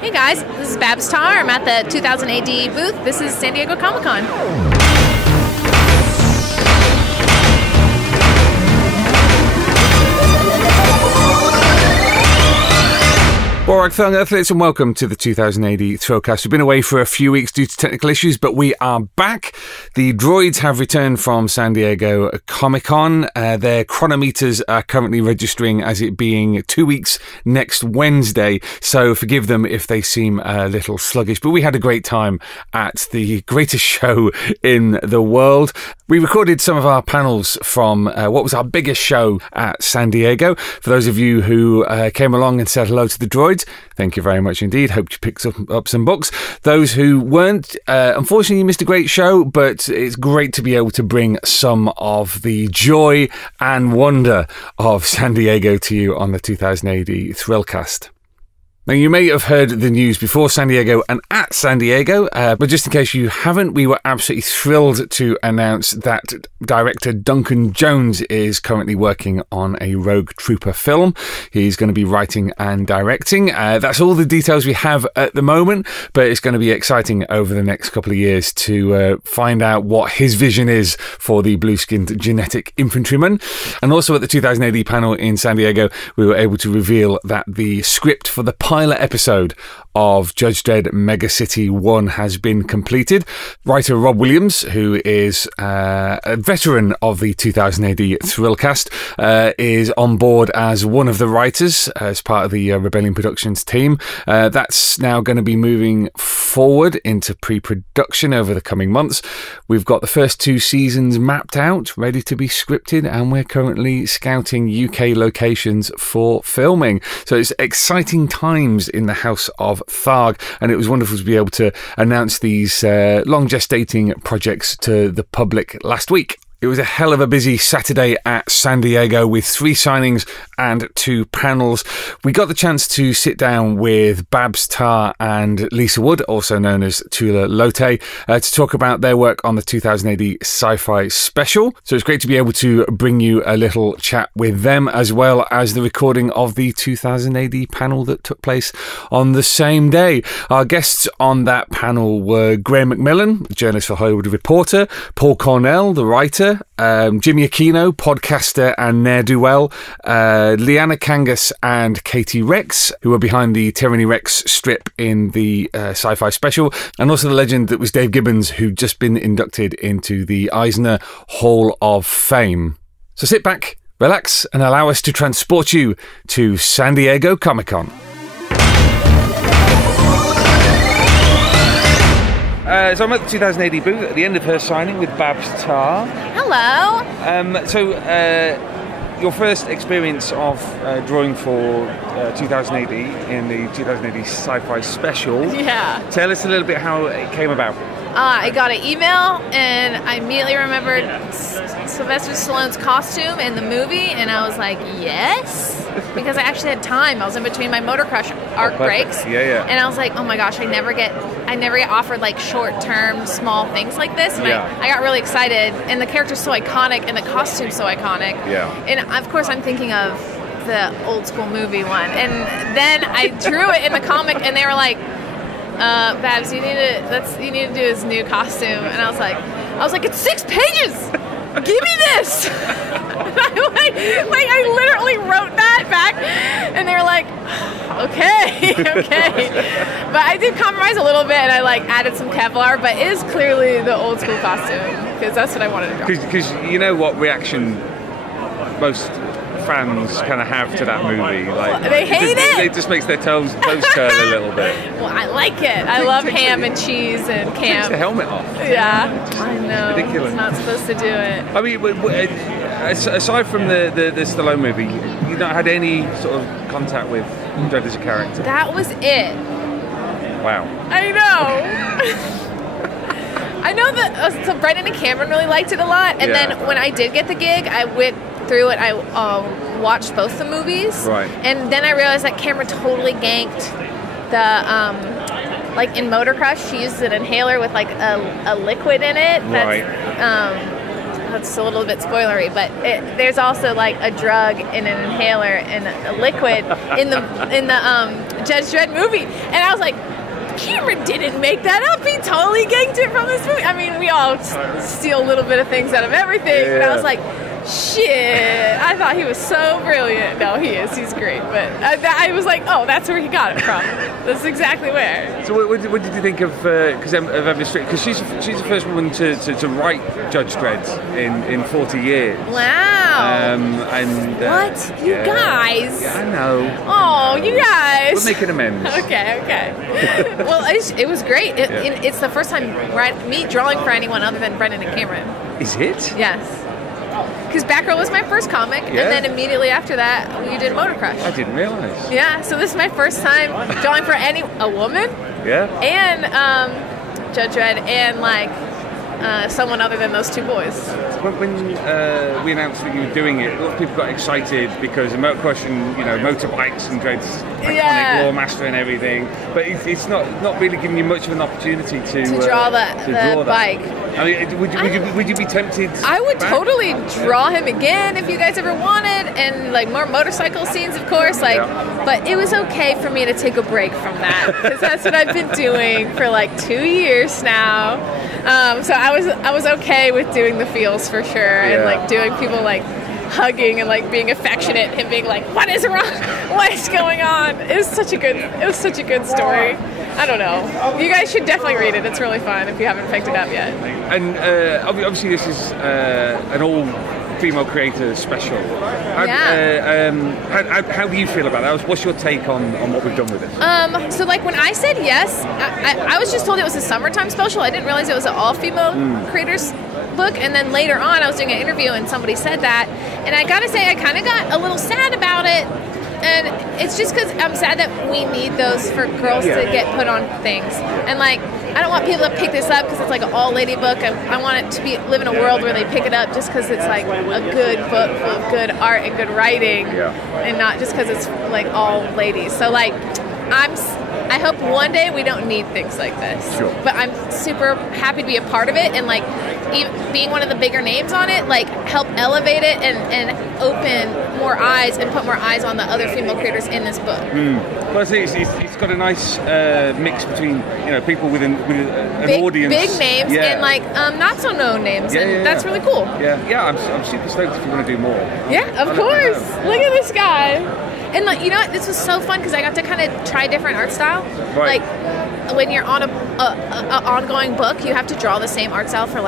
Hey guys, this is Babs Tarr. I'm at the 2000 AD booth. This is San Diego Comic-Con. Alright, Tharg athletes, and welcome to the 2000 AD Thrillcast. We've been away for a few weeks due to technical issues, but we are back. The droids have returned from San Diego Comic-Con. Their chronometers are currently registering as it being 2 weeks next Wednesday, so forgive them if they seem a little sluggish. But we had a great time at the greatest show in the world. We recorded some of our panels from what was our biggest show at San Diego. For those of you who came along and said hello to the droids, thank you very much indeed. Hope you picked up some books. Those who weren't, unfortunately you missed a great show, but it's great to be able to bring some of the joy and wonder of San Diego to you on the 2000 AD Thrillcast. Now, you may have heard the news before San Diego and at San Diego, but just in case you haven't, we were absolutely thrilled to announce that director Duncan Jones is currently working on a Rogue Trooper film. He's going to be writing and directing. That's all the details we have at the moment, but it's going to be exciting over the next couple of years to find out what his vision is for the blue-skinned genetic infantryman. And also at the 2000 AD panel in San Diego, we were able to reveal that the script for the pilot episode of Judge Dredd Mega City 1 has been completed. Writer Rob Williams, who is a veteran of the 2000 AD Thrillcast, is on board as one of the writers as part of the Rebellion Productions team. That's now going to be moving forward into pre-production over the coming months. We've got the first 2 seasons mapped out, ready to be scripted, and we're currently scouting UK locations for filming. So it's exciting times in the house of Tharg, and it was wonderful to be able to announce these long gestating projects to the public last week. It was a hell of a busy Saturday at San Diego with 3 signings and 2 panels. We got the chance to sit down with Babs Tarr and Lisa Wood, also known as Tula Lote, to talk about their work on the 2000 AD Sci-Fi Special. So it's great to be able to bring you a little chat with them, as well as the recording of the 2000 AD panel that took place on the same day. Our guests on that panel were Graeme McMillan, journalist for Hollywood Reporter, Paul Cornell, the writer, Jimmy Aquino, podcaster and ne'er-do-well, Liana, Kangas and Katy Rex, who were behind the Tyranny Rex strip in the Sci-Fi Special, and also the legend that was Dave Gibbons, who'd just been inducted into the Eisner Hall of Fame. So sit back, relax, and allow us to transport you to San Diego Comic-Con. So I'm at the 2000 AD booth at the end of her signing with Babs Tarr. Hello. Your first experience of drawing for 2000 AD in the 2000 AD Sci-Fi Special. Yeah. Tell us a little bit how it came about. I got an email and I immediately remembered Sylvester Stallone's costume in the movie, and I was like, yes, because I actually had time. I was in between my Motor Crush arc breaks, and I was like, oh my gosh, I never get offered like short-term small things like this, and I got really excited. And the character's so iconic, and the costume's so iconic. And of course, I'm thinking of the old school movie one, and then I drew it in the comic, and they were like, Babs, you need to do his new costume. And I was like, it's 6 pages. Give me this. And I literally wrote that back, and they were like, okay. But I did compromise a little bit, and I added some Kevlar, but it is clearly the old school costume because that's what I wanted to draw. Because you know what reaction most fans kind of have to that movie, they hate it. It just makes their toes curl a little bit. Well, I like it. I love ham and cheese and camp. Takes the helmet off. Yeah, I know. Ridiculous. It's not supposed to do it. I mean, aside from the Stallone movie, you not had any sort of contact with Dredd as a character? That was it. Wow. I know. I know that. So Brendan and Cameron really liked it a lot, and then when I did get the gig, I went through it. I watched both the movies, and then I realized that Cameron totally ganked the like in Motor Crush, she uses an inhaler with a liquid in it. That's a little bit spoilery, but there's also a drug in an inhaler and a liquid in the Judge Dredd movie. And I was like, Cameron didn't make that up. He totally ganked it from this movie. I mean, we all steal a little bit of things out of everything. But I was like, shit, I thought he was so brilliant. No, he is. He's great. But I was like, oh, that's where he got it from. That's exactly where. So what did you think of Emma Street? Because she's the first woman to write Judge Dredd in 40 years. Wow. What? You guys? Yeah, I know. Oh, you guys. We're making amends. Okay. Well, it was great. It's the first time me drawing for anyone other than Brendan and Cameron. Is it? Yes. Because Batgirl was my first comic, and then immediately after that, we did Motor Crush. I didn't realize. Yeah, so this is my first time drawing for a woman. Yeah. And Judge Dredd, and someone other than those two boys. When we announced that you were doing it, a lot of people got excited because of Motor Crush and motorbikes and Dredd's iconic Law Master and everything. But it's not really giving you much of an opportunity to draw the bike. I mean, would you be tempted? I would totally draw him again if you guys ever wanted, and more motorcycle scenes, of course. But it was okay for me to take a break from that because that's what I've been doing for 2 years now. So I was okay with doing the feels for sure, and doing people hugging and being affectionate and being like, what is wrong? What is going on? It was such a good story. I don't know. You guys should definitely read it. It's really fun if you haven't picked it up yet. And obviously this is an all-female creator special. How do you feel about that? What's your take on what we've done with it? So when I said yes, I was just told it was a summertime special. I didn't realize it was an all-female creators book, and then later on I was doing an interview and somebody said that, and I gotta say I kind of got a little sad about it. And it's just because I'm sad that we need those for girls to get put on things. And I don't want people to pick this up because it's an all-lady book. I want it to live in a world where they pick it up just because it's a good book full of good art and good writing, and not just because it's all ladies. So I hope one day we don't need things like this. Sure. But I'm super happy to be a part of it, and being one of the bigger names on it, help elevate it and open more eyes and put more eyes on the other female creators in this book. Well, I think it's got a nice mix between people with an audience, big names, and not so known names, that's really cool. Yeah. I'm super stoked if you want to do more. Yeah, of course. Look at this guy. And you know what? This was so fun because I got to kind of try different art style. Right. When you're on a ongoing book, you have to draw the same art style for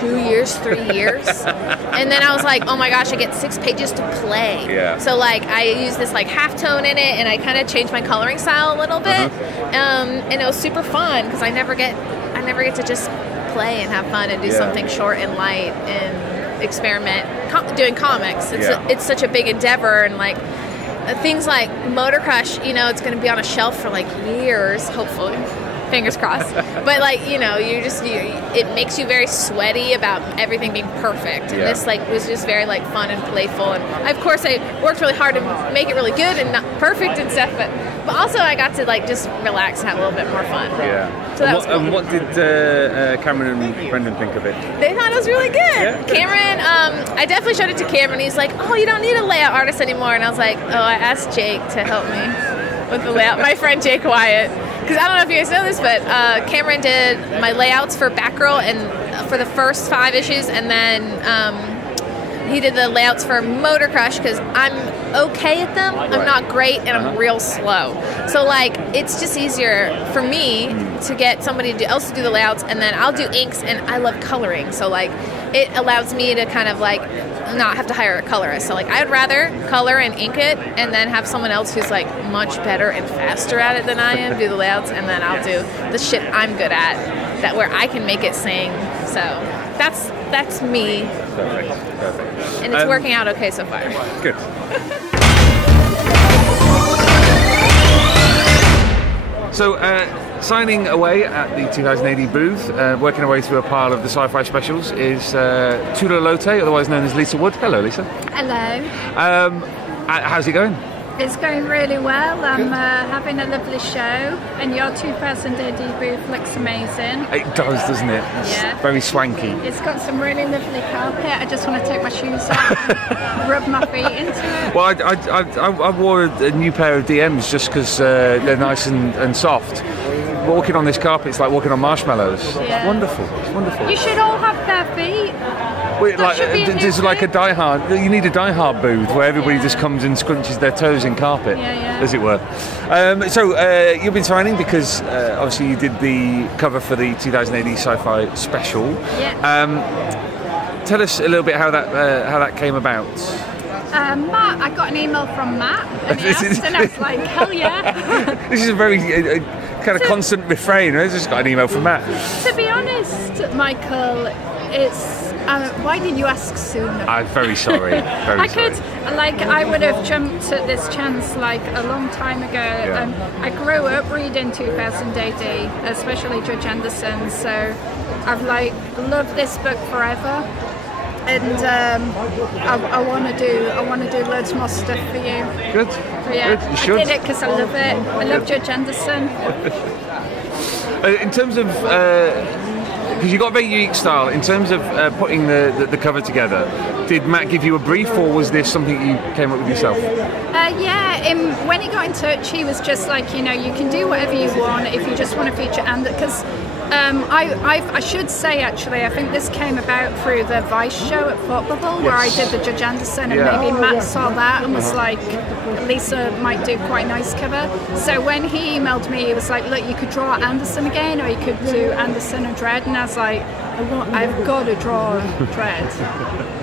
2 years, 3 years. And then I was like, oh my gosh, I get 6 pages to play. Yeah. So I use this halftone in it, and I kind of changed my coloring style a little bit. And it was super fun because I never get to just play and have fun and do something short and light and experiment. Doing comics, it's such a big endeavor, and things like Motor Crush, it's going to be on a shelf for years, hopefully. Fingers crossed. But it makes you very sweaty about everything being perfect. And this was just very fun and playful. And of course I worked really hard to make it really good and not perfect and stuff. But also I got to just relax and have a little bit more fun. Yeah. So that was cool. And what did Cameron and Brendan think of it? They thought it was really good. Yeah. Cameron, I definitely showed it to Cameron. He's like, oh, you don't need a layout artist anymore. And I was like, oh, I asked Jake to help me with the layout. My friend Jake Wyatt. Because I don't know if you guys know this, but Cameron did my layouts for Batgirl and for the first 5 issues, and then he did the layouts for Motor Crush because I'm okay at them. I'm not great, and I'm real slow. So it's just easier for me to get somebody else to do the layouts, and then I'll do inks, and I love coloring. So it allows me to kind of not have to hire a colorist. So I'd rather color and ink it and then have someone else who's much better and faster at it than I am do the layouts, and then I'll do the shit I'm good at, that where I can make it sing. So that's me. Perfect. And it's working out okay so far. Good. So, signing away at the 2080 booth, working our way through a pile of the sci-fi specials, is Tula Lote, otherwise known as Lisa Wood. Hello, Lisa. Hello. How's it going? It's going really well. I'm having a lovely show, and your 2000 AD booth looks amazing. It does, doesn't it? It's very swanky. It's got some really lovely carpet. I just want to take my shoes off and rub my feet into it. Well, I wore a new pair of DMs just because they're nice and soft. Walking on this carpet, it's like walking on marshmallows. Yeah. It's wonderful. It's wonderful. You should all have bare feet. Wait, like, there's like a die-hard. You need a die-hard booth where everybody just comes and scrunches their toes in carpet, as it were. So you've been signing because obviously you did the cover for the 2000 AD Sci-Fi Special. Yeah. Tell us a little bit how that came about. Matt, I got an email from Matt, and he asked, and I was like, hell yeah. This is a very kind of constant refrain. I just got an email from Matt. To be honest, Michael, it's... why didn't you ask sooner? I'm very sorry. I would have jumped at this chance like a long time ago. Yeah. I grew up reading 2000 AD, especially Judge Anderson, so I've loved this book forever. And I want to do loads more stuff for you. Good. So, yeah, Good. You should. I did it because I love it. I love Judge Anderson. In terms of, because you've got a very unique style. In terms of putting the cover together, did Matt give you a brief, or was this something you came up with yourself? When he got in touch, he was just like, you can do whatever you want if you just want to feature because. I should say, actually, I think this came about through the Vice show at Thought Bubble, where I did the Judge Anderson, and maybe Matt saw that and was like, Lisa might do quite a nice cover. So when he emailed me, he was like, look, you could draw Anderson again, or you could do Anderson and Dredd, and I was like, I've got to draw Dredd.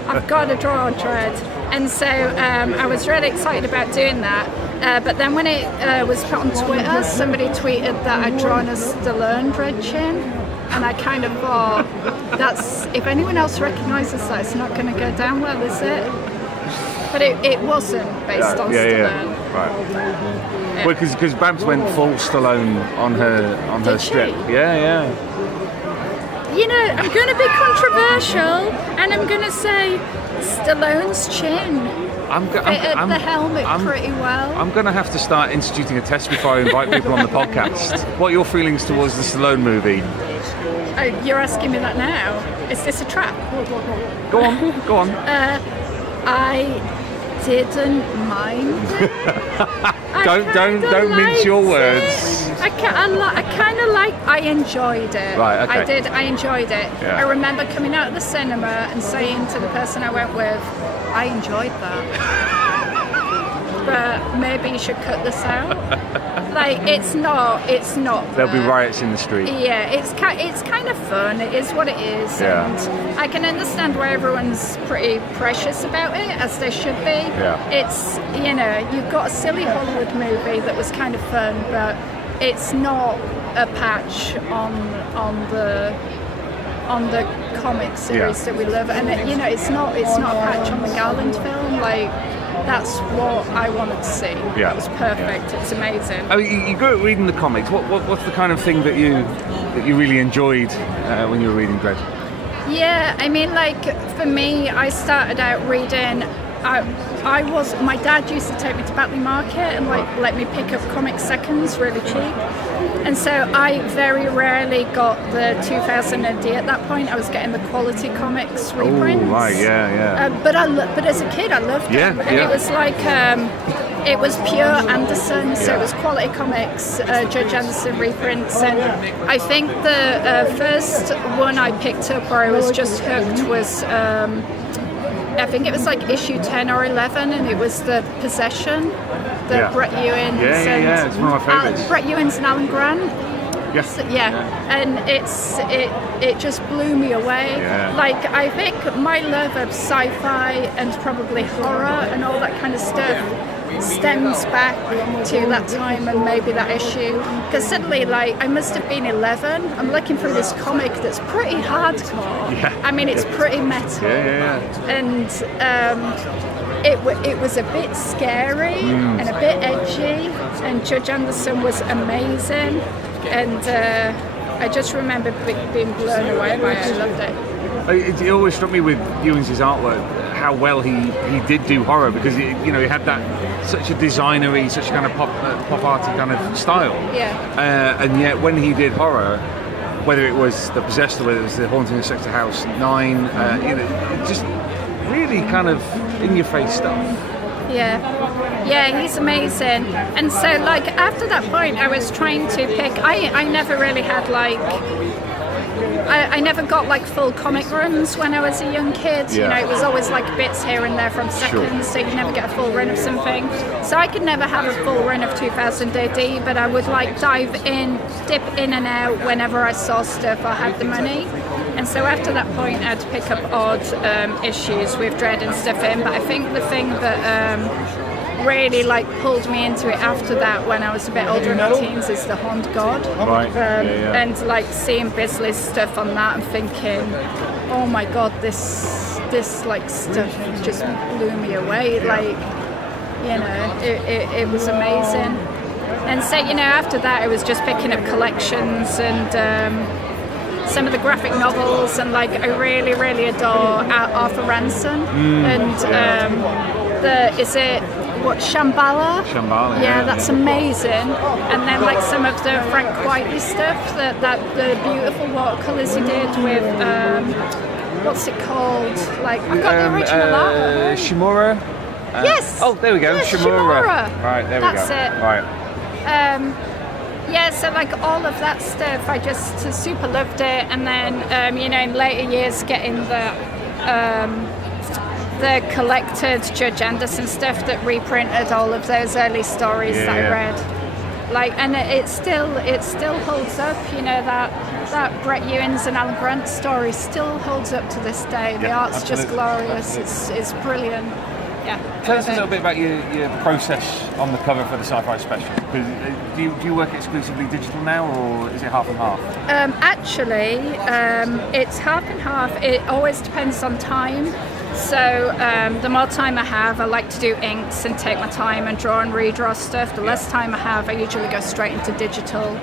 I've got to draw Dredd. And so I was really excited about doing that. But then when it was put on Twitter, somebody tweeted that I'd drawn a Stallone Dredd chin, and I kind of thought, if anyone else recognises that, it's not going to go down well, is it? But it wasn't based on Stallone. Yeah. Right. Well, because Babs went full Stallone on her strip. Yeah. I'm going to be controversial, and I'm going to say Stallone's chin. The helmet pretty well. I'm going to have to start instituting a test before I invite people on the podcast. What are your feelings towards the Stallone movie? You're asking me that now? Is this a trap? Go on. I didn't mind it. Don't mince your words. I enjoyed it. Right, okay. I enjoyed it. Yeah. I remember coming out of the cinema and saying to the person I went with, I enjoyed that. But maybe you should cut this out. It's not. There'll be riots in the street. Yeah, it's kind of fun. It is what it is. Yeah. And I can understand why everyone's pretty precious about it, as they should be. Yeah. It's, you've got a silly Hollywood movie that was kind of fun, but it's not a patch on the comic series that we love, and it's not a patch on the Garland film. That's what I wanted to see. Yeah. It was perfect. It's amazing. I mean, you grew up reading the comics. What's the kind of thing that you really enjoyed when you were reading Dredd? Yeah, I mean, for me, I started out reading. My dad used to take me to Batley Market and let me pick up comic seconds really cheap. And so I very rarely got the 2000 AD at that point. I was getting the quality comics reprints. Oh, right, yeah. But as a kid, I loved them. And it was it was pure Anderson, so it was quality comics, Judge Anderson reprints. And I think the first one I picked up where I was just hooked was... I think it was issue 10 or 11, and it was the Possession, Brett Ewins. Yeah, it's one of my favourites. Brett Ewins and Alan Grant. Yes. And it just blew me away. Yeah. I think my love of sci-fi and probably horror and all that kind of stuff stems back to that time and maybe that issue, because suddenly I must have been 11. I'm looking through this comic that's pretty hardcore. I mean, it's pretty metal. And it was a bit scary and a bit edgy, and Judge Anderson was amazing, and I just remember being blown away by it. I loved it. It always struck me with Ewins' artwork how well he did do horror, because he had that such a designery, such a kind of pop arty kind of style. Yeah. And yet when he did horror, whether it was The Possessed or whether it was The Haunting of Sexter House 9, just really kind of in-your-face stuff. Yeah, he's amazing. And so, like, after that point, I was trying to pick. I never really had like. I never got like full comic runs when I was a young kid. Yeah. You know, it was always like bits here and there from seconds, so you never get a full run of something. So I could never have a full run of 2000 AD, but I would like dive in, dip in and out whenever I saw stuff or had the money. And so after that point, I had to pick up odd issues with Dredd and stuff in. But I think the thing that really like pulled me into it after that, when I was a bit older in my teens, is the Horned God. Right. And like seeing Bisley's stuff on that and thinking, oh my god, this like stuff just blew me away. Like, you know, it was amazing. And so, you know, after that, it was just picking up collections and some of the graphic novels, and like I really, really adore Arthur Ranson and Shambhala? Shambhala, yeah, that's amazing. And then like some of the Frank Whiteley stuff, that the beautiful watercolours he did with what's it called? Like, I've got the original art. Shimura? Yes! Oh, there we go, yes, Shimura. Right, there we go. That's it. Right. Yeah, so like all of that stuff, I just super loved it. And then, you know, in later years, getting the collected Judge Anderson stuff that reprinted all of those early stories that I read. Like, and it still holds up. You know, that Brett Ewins and Alan Grant story still holds up to this day. The art's just glorious. It's brilliant. Yeah. Tell us a little bit about your process on the cover for the Sci-Fi Special. Do you work exclusively digital now, or is it half and half? Actually, it's half and half. It always depends on time. So the more time I have, I like to do inks and take my time and draw and redraw stuff. The less time I have, I usually go straight into digital,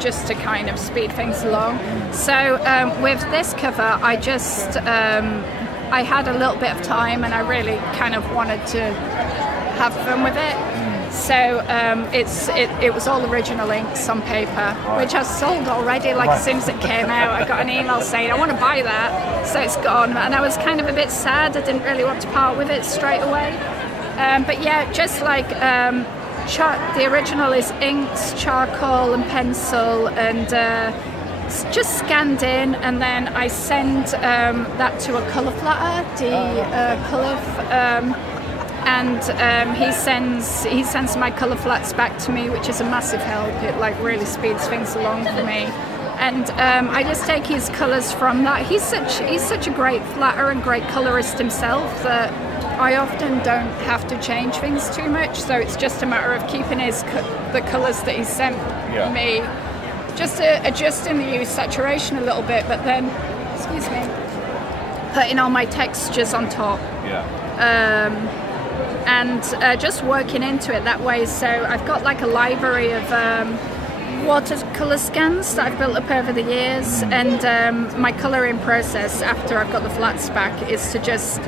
just to kind of speed things along. So with this cover, I just I had a little bit of time, and I really kind of wanted to have fun with it. So it was all original inks on paper, which I sold already. Like as soon as it came out, I got an email saying I want to buy that, so it's gone. And I was kind of a bit sad. I didn't really want to part with it straight away. But yeah, just like the original is inks, charcoal, and pencil, and just scanned in, and then I send that to a colour flatter, and he sends my colour flats back to me, which is a massive help. It like really speeds things along for me. And I just take his colours from that. He's such a great flatter and great colourist himself that I often don't have to change things too much. So it's just a matter of keeping the colours that he sent me, just adjusting the hue saturation a little bit, but then, excuse me, putting all my textures on top. And just working into it that way. So I've got like a library of watercolour scans that I've built up over the years, and my colouring process after I've got the flats back is to just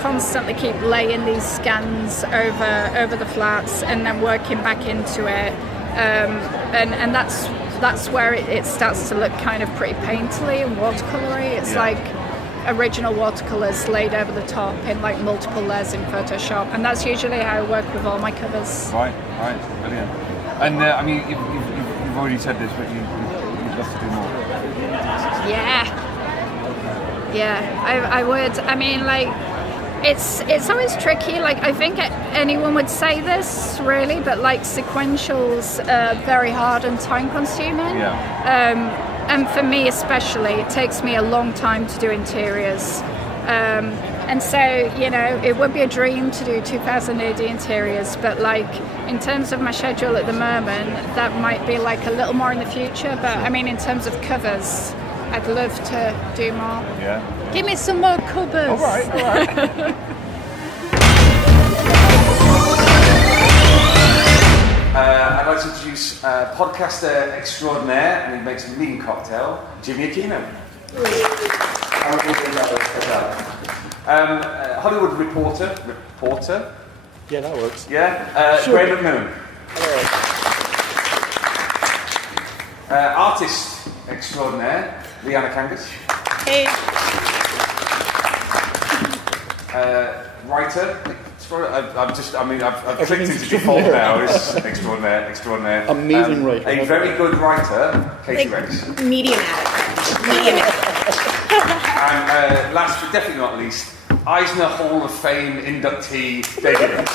constantly keep laying these scans over the flats and then working back into it, and that's where it starts to look kind of pretty painterly and watercolory. It's like original watercolours laid over the top in like multiple layers in Photoshop, and that's usually how I work with all my covers. Right, brilliant. And I mean, you've already said this, but you'd love to do more. Yeah, I would. I mean, like, it's always tricky. Like, I think anyone would say this, really, but like sequentials are very hard and time consuming. And for me especially, it takes me a long time to do interiors. And so, you know, it would be a dream to do 2000 AD interiors, but like in terms of my schedule at the moment, that might be like a little more in the future. But I mean, in terms of covers, I'd love to do more. Give me some more covers. All right. I'd like to introduce podcaster extraordinaire, and he makes a mean cocktail, Jimmy Aquino. Hollywood reporter. Yeah, that works. Yeah, Sure. Graeme McMillan. Artist extraordinaire, Liana Kangas. Hey. Writer. I've clicked into default now. It's extraordinaire. Amazing writer. A very good writer, Katy Rex. Medium adequate. And last but definitely not least, Eisner Hall of Fame inductee, Dave Gibbons.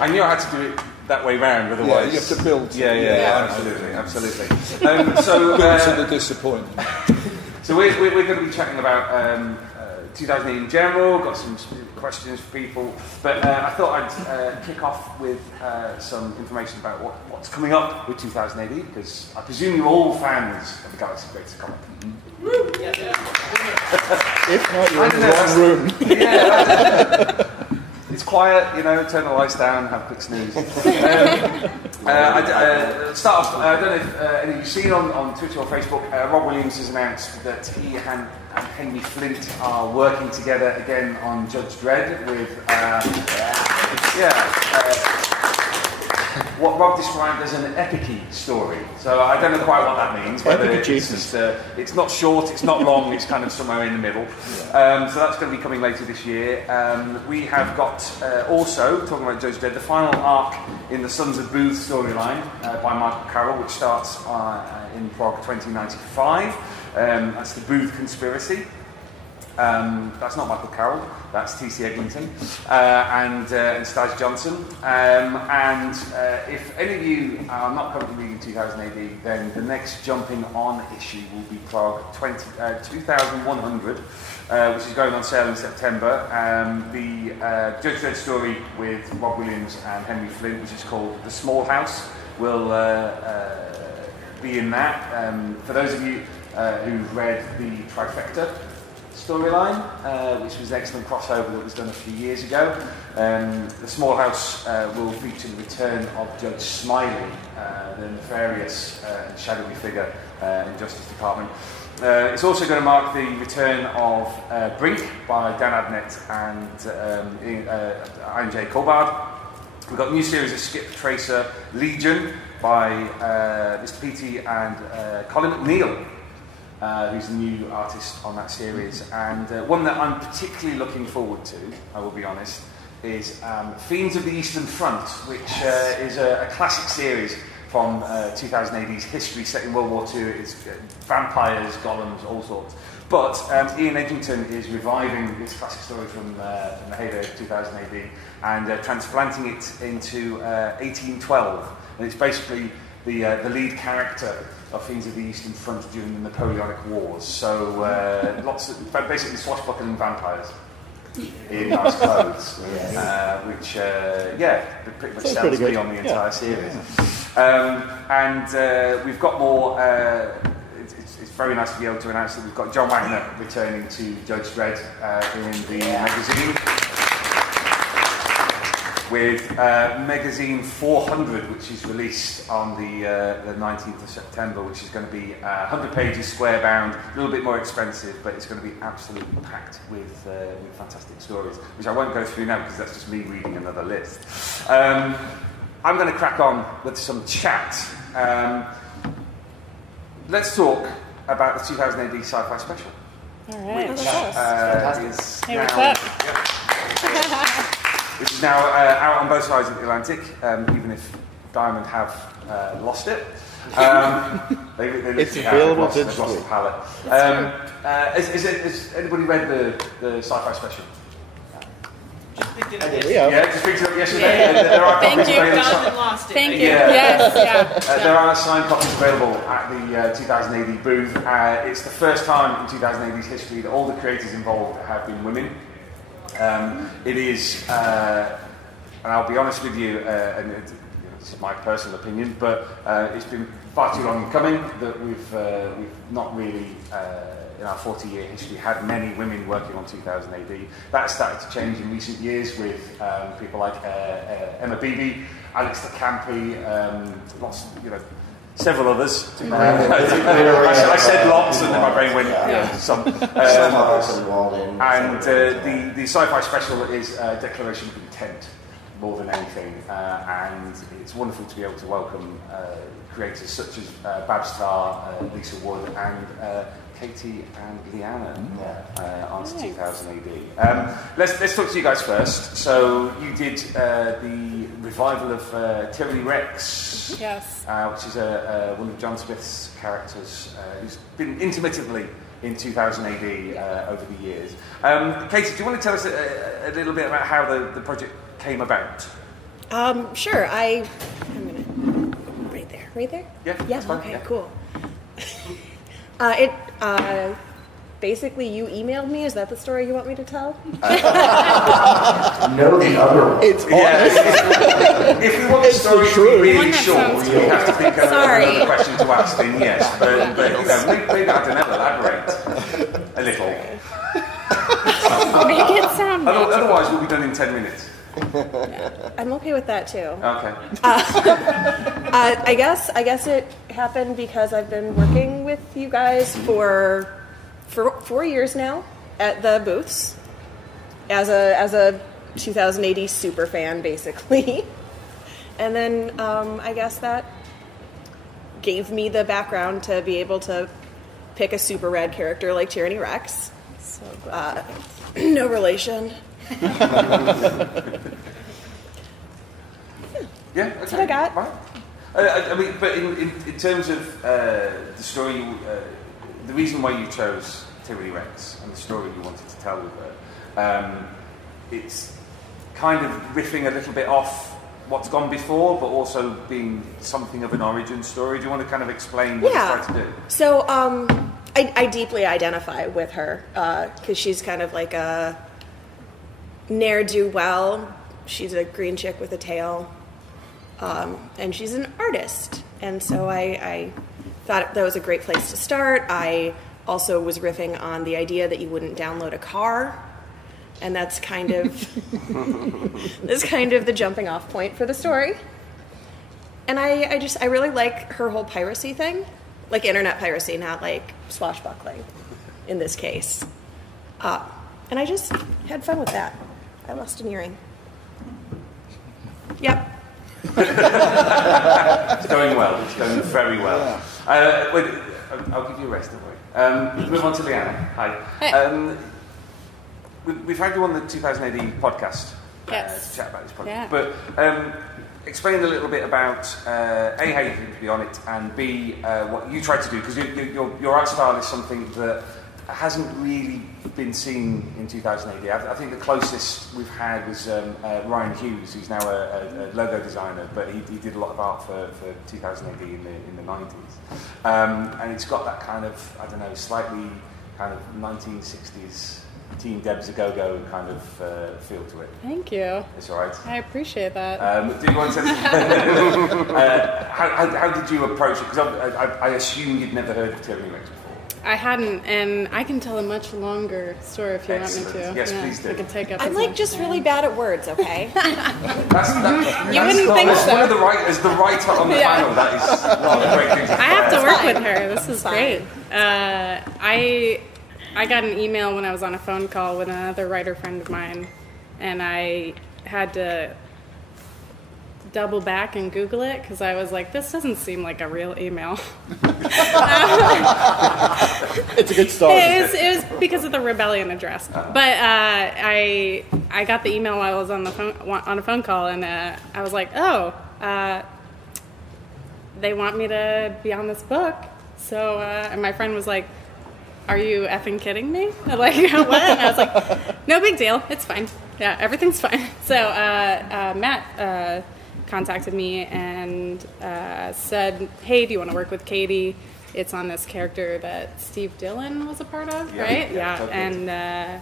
I knew I had to do it that way round, otherwise... Yeah, you have to build. Yeah, absolutely. So the disappointment. So we're going to be chatting about 2008 in general, got some questions for people, but I thought I'd kick off with some information about what's coming up with 2008, because I presume you're all fans of the Galaxy's Greatest Comic. If not, you're in the wrong room. Yeah. It's quiet, turn the lights down, have a quick snooze. Start off, I don't know if any of you have seen on Twitter or Facebook, Rob Williams has announced that he and Henry Flint are working together again on Judge Dredd with, what Rob described as an epic-y story. So I don't know quite what that means. Whether it's just, it's not short, it's not long, it's kind of somewhere in the middle. So that's going to be coming later this year. We have got also, talking about Judge Dredd, the final arc in the Sons of Booth storyline by Michael Carroll, which starts in Prague 2095. That's the Booth Conspiracy. That's not Michael Carroll, that's T.C. Eglinton and Staj Johnson. If any of you are not currently reading 2000 AD, then the next jumping on issue will be Prague 2100, which is going on sale in September. The Judge Dredd story with Rob Williams and Henry Flint, which is called The Small House, will be in that. For those of you who've read the Trifecta storyline, which was an excellent crossover that was done a few years ago. The Small House will feature the return of Judge Smiley, the nefarious and shadowy figure in Justice Department. It's also going to mark the return of Brink by Dan Abnett and Ian J. Colbard. We've got a new series of Skip Tracer Legion by Mr. Petey and Colin McNeil, who's the new artist on that series. And one that I'm particularly looking forward to, I will be honest, is Fiends of the Eastern Front, which is a classic series from 2000 AD's history set in World War II. It's vampires, golems, all sorts. But Ian Edgington is reviving this classic story from the heyday of 2000 AD and transplanting it into 1812. And it's basically the lead character of Fiends of the Eastern Front during the Napoleonic Wars. So basically swashbuckling vampires in nice clothes, which pretty much sells me on the entire series. We've got more. It's very nice to be able to announce that we've got John Wagner returning to Judge Dredd in the magazine, with magazine 400, which is released on the 19th of September, which is going to be 100 pages square bound, a little bit more expensive, but it's going to be absolutely packed with fantastic stories, which I won't go through now because that's just me reading another list. I'm going to crack on with some chat. Let's talk about the 2000 AD Sci-Fi Special. All right. Which Hey, what's up? Which is now out on both sides of the Atlantic, even if Diamond have lost it. It's available digitally. They've lost the palette. Has anybody read the Sci-Fi Special? Just picked it up yesterday. There are Thank copies you. available. Jonathan lost it. Thank you. Yes. There are signed copies available at the 2000 AD booth. It's the first time in 2000 AD's history that all the creators involved have been women. It is, and I'll be honest with you, and this is my personal opinion, but it's been far too long in coming that we've not really, in our 40-year history, had many women working on 2000 AD. That started to change in recent years with people like Emma Beebe, Alex de Campi, lots of, several others. I said lots, and then my brain went, some. And the Sci-Fi Special is a declaration of intent more than anything, and it's wonderful to be able to welcome creators such as Babs Tarr, Lisa Wood, and Katy and Liana onto 2000 AD. Let's talk to you guys first. So you did the revival of Tyranny Rex, Yes. which is one of John Smith's characters who's been intermittently in 2000 AD over the years. Katy, do you want to tell us a little bit about how the project came about? Sure. I'm gonna right there. Yeah. That's fine. Okay. Yeah. Cool. Basically, you emailed me. Is that the story you want me to tell? No, the other one. It's If we want the story to be really that short, sounds you have to think of Sorry. another question to ask. Then yes, but you know, maybe I don't know. Elaborate a little. Make it sound magical. Otherwise, we'll be done in 10 minutes. I'm okay with that too. Okay. I guess it happened because I've been working with you guys for 4 years now at the booths as a 2000 AD super fan, basically. And then I guess that gave me the background to be able to pick a super rad character like Tyranny Rex. So no relation. Yeah, okay. That's what I got. Right. I mean, but in terms of the story, the reason why you chose Tyranny Rex and the story you wanted to tell with her, it's kind of riffing a little bit off what's gone before, but also being something of an origin story. Do you want to kind of explain what you tried to do? So I deeply identify with her because she's kind of like a ne'er-do-well. She's a green chick with a tail. And she's an artist. And so I thought that was a great place to start. I also was riffing on the idea that you wouldn't download a car. And that's kind of the jumping off point for the story. And I really like her whole piracy thing. Like internet piracy, not like swashbuckling in this case. And I just had fun with that. I lost an earring. Yep. It's going well. It's going very well. Wait, I'll give you a rest, don't worry. Move on to Liana. Hi. Hey. We've had you on the 2000 AD podcast Yes. to chat about this project. Yeah. But explain a little bit about A, how you came to be on it, and B, what you tried to do, because your art style is something that hasn't really been seen in 2000 AD. I think the closest we've had was Ryan Hughes, who's now a logo designer, but he did a lot of art for 2000 AD in the 90s. And it's got that kind of, I don't know, slightly kind of 1960s Team Debs a Go-Go kind of feel to it. Thank you. It's all right. I appreciate that. Do you want to... how did you approach it? Because I assume you'd never heard of Tyranny Rex before. I hadn't, and I can tell a much longer story if you want me to. Yes, please do. We can take up I'm as like much just time. really bad at words, okay? You wouldn't think so. One of the as the writer on the panel, that is not a great thing to I have to have. work with her. This is great. I got an email when I was on a phone call with another writer friend of mine, and I had to double back and Google it because I was like, this doesn't seem like a real email. It's a good start. It was because of the rebellion address. But I got the email while I was on a phone call, and I was like, oh, they want me to be on this book. So and my friend was like, are you effing kidding me? I'm like, what? And I was like, no big deal. It's fine. Yeah, everything's fine. So Matt contacted me and said, hey, do you want to work with Katy? It's on this character that Steve Dillon was a part of, right? Yeah. Totally. And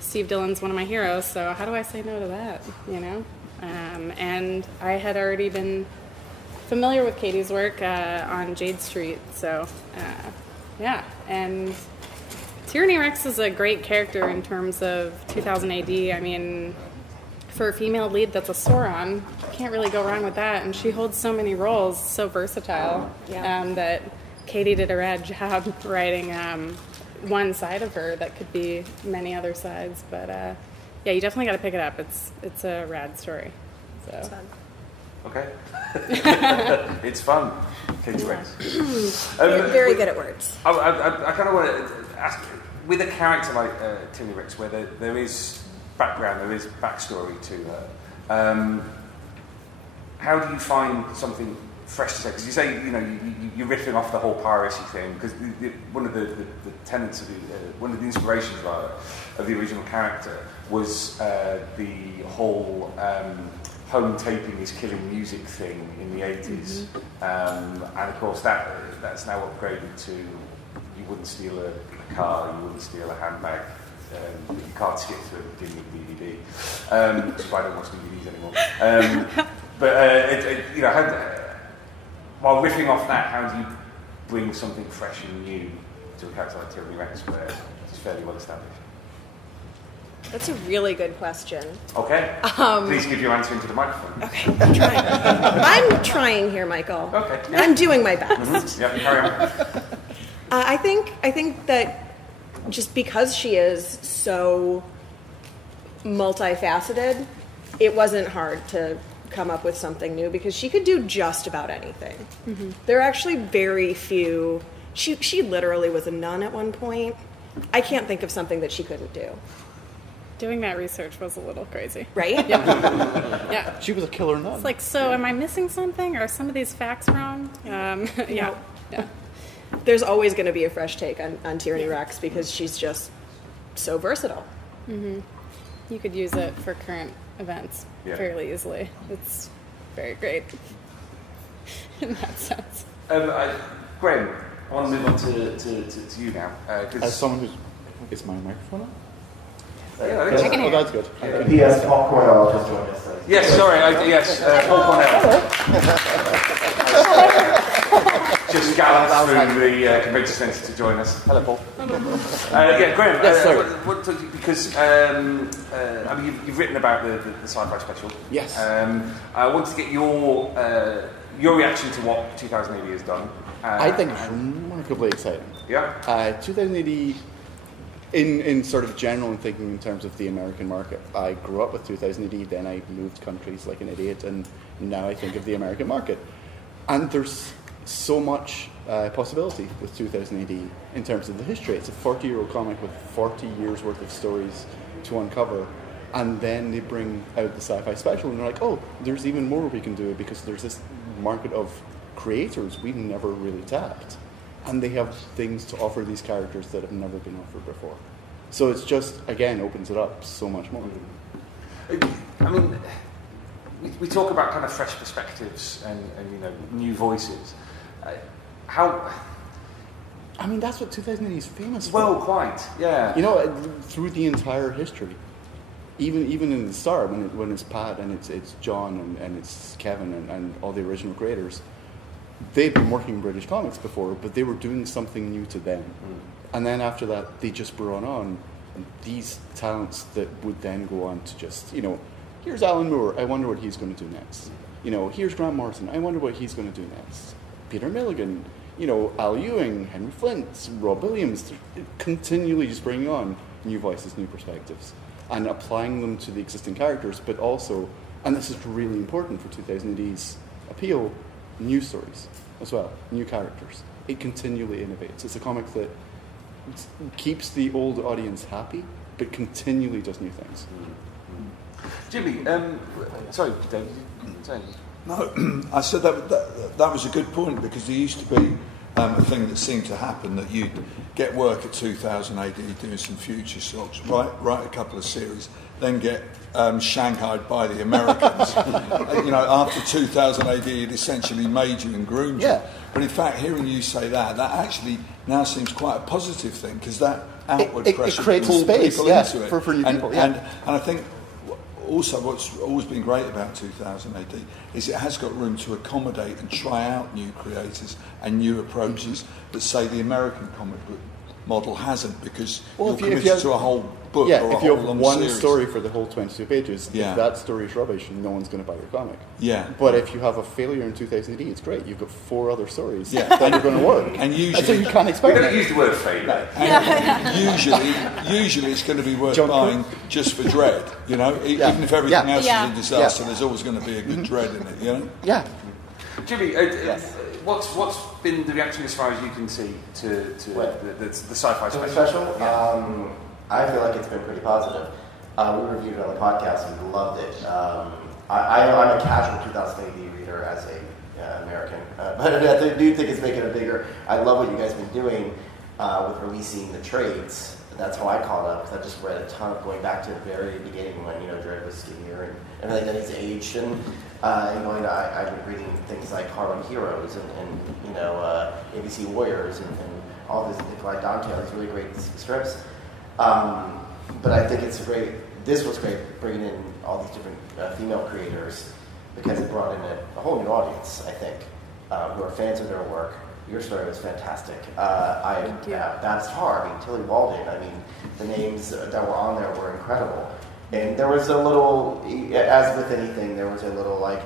Steve Dillon's one of my heroes, so how do I say no to that, you know? And I had already been familiar with Katy's work on Jade Street, so yeah. And Tyranny Rex is a great character in terms of 2000 AD. I mean, for a female lead that's a Sauron, can't really go wrong with that. And she holds so many roles, so versatile, that Katy did a rad job writing one side of her that could be many other sides. But yeah, you definitely got to pick it up. It's a rad story. So. It's fun. Okay. It's fun. Katy Rex. You're very good at words. I kind of want to ask, with a character like Tyranny Rex, where there is background, there is backstory to her, how do you find something fresh to say? Because you say, you're riffing off the whole piracy thing, because one of the tenets of one of the inspirations, rather, of the original character was the whole home taping is killing music thing in the 80s. And of course that's now upgraded to you wouldn't steal a car, you wouldn't steal a handbag, you can't skip through a beginning DVD. Which is why I don't watch DVDs anymore. While riffing off that, how do you bring something fresh and new to a character like Tyranny Rex where it's fairly well established? That's a really good question. Okay. Please give your answer into the microphone. Okay, I'm trying. I'm trying here, Michael. Okay. I'm doing my best. Mm-hmm. Yeah, carry on. I think that just because she is so multifaceted, it wasn't hard to come up with something new because she could do just about anything. Mm-hmm. There are actually very few. She literally was a nun at one point. I can't think of something that she couldn't do. Doing that research was a little crazy. Right? Yeah. She was a killer nun. It's like, so am I missing something? Are some of these facts wrong? Yeah. There's always going to be a fresh take on Tyranny Rex because she's just so versatile. Mm-hmm. You could use it for current events fairly easily. It's very great in that sense. Graeme, I want to move on to you now. As someone who's... Is my microphone on? Yeah, oh, that's good. P.S. Paul Cornell just joined us. Yes, sorry. Paul Cornell. Just galloped through the convention centre to join us. Hello, Paul. Graeme. Yes, sir. Because you've written about the Sci-Fi Special. Yes. I wanted to get your reaction to what 2000 AD has done. I think it's remarkably exciting. Yeah. 2000 AD. In sort of general and thinking in terms of the American market, I grew up with 2000 AD, then I moved countries like an idiot, and now I think of the American market. And there's so much possibility with 2000 AD in terms of the history. It's a 40-year-old comic with 40 years worth of stories to uncover, and then they bring out the Sci-Fi Special, and they're like, oh, there's even more we can do because there's this market of creators we've never really tapped. And they have things to offer these characters that have never been offered before. So it's just, again, opens it up so much more. I mean, we talk about kind of fresh perspectives and new voices. I mean, that's what 2000 AD is famous for. Well, quite, yeah. Through the entire history, even in the start, when it's Pat and it's John and it's Kevin and all the original creators, they'd been working in British comics before, but they were doing something new to them. And then after that, they just brought on these talents that would then go on to just, here's Alan Moore, I wonder what he's going to do next. Here's Grant Morrison, I wonder what he's going to do next. Peter Milligan, Al Ewing, Henry Flint, Rob Williams, continually just bringing on new voices, new perspectives, and applying them to the existing characters, but also, and this is really important for 2000 AD's appeal, new stories as well, new characters. It continually innovates. It's a comic that keeps the old audience happy, but continually does new things. Jimmy, sorry, Dave. No, I said that was a good point because there used to be a thing that seemed to happen that you'd get work at 2000 AD doing some future shocks, write a couple of series, then get shanghaied by the Americans. After 2000 AD, it essentially made you and groomed you. Yeah. But in fact, hearing you say that actually now seems quite a positive thing because that outward pressure creates pulls space people into it. For new people. And I think also what's always been great about 2000 AD is it has got room to accommodate and try out new creators and new approaches that, say, the American comic book model hasn't, because Well, you're if you committed have- to a whole book Yeah, or a if you whole have long one series. story for the whole 22 pages, Yeah. if that story is rubbish, no one's going to buy your comic. Yeah. But if you have a failure in 2000 AD, it's great. You've got 4 other stories Yeah. that are going to work. And so usually, you can't We experiment. don't use the word failure. usually it's going to be worth John buying just for Dredd. You know, Yeah. even if everything Yeah. else Yeah. is a disaster, Yeah. there's always going to be a good Dredd in it. You know. Yeah. Jimmy, Yes. what's been the reaction as far as you can see to the sci-fi So the special? special, I feel like it's been pretty positive. We reviewed it on the podcast and loved it. I'm a casual 2000 AD reader as a American, but I do think it's making it bigger. I love what you guys have been doing with releasing the trades. That's how I caught up, because I just read a ton of, going back to the very beginning when Dredd was skinnier and everything that he's aged, and I've been reading things like Harlem Heroes and ABC Warriors and all this Nikolai Dante, these really great strips. But I think it's great. This was great, bringing in all these different female creators, because it brought in a whole new audience, I think, who are fans of their work. Your story was fantastic. Babs Tarr, Tilly Walden, the names that were on there were incredible. And there was a little, as with anything, there was a little like,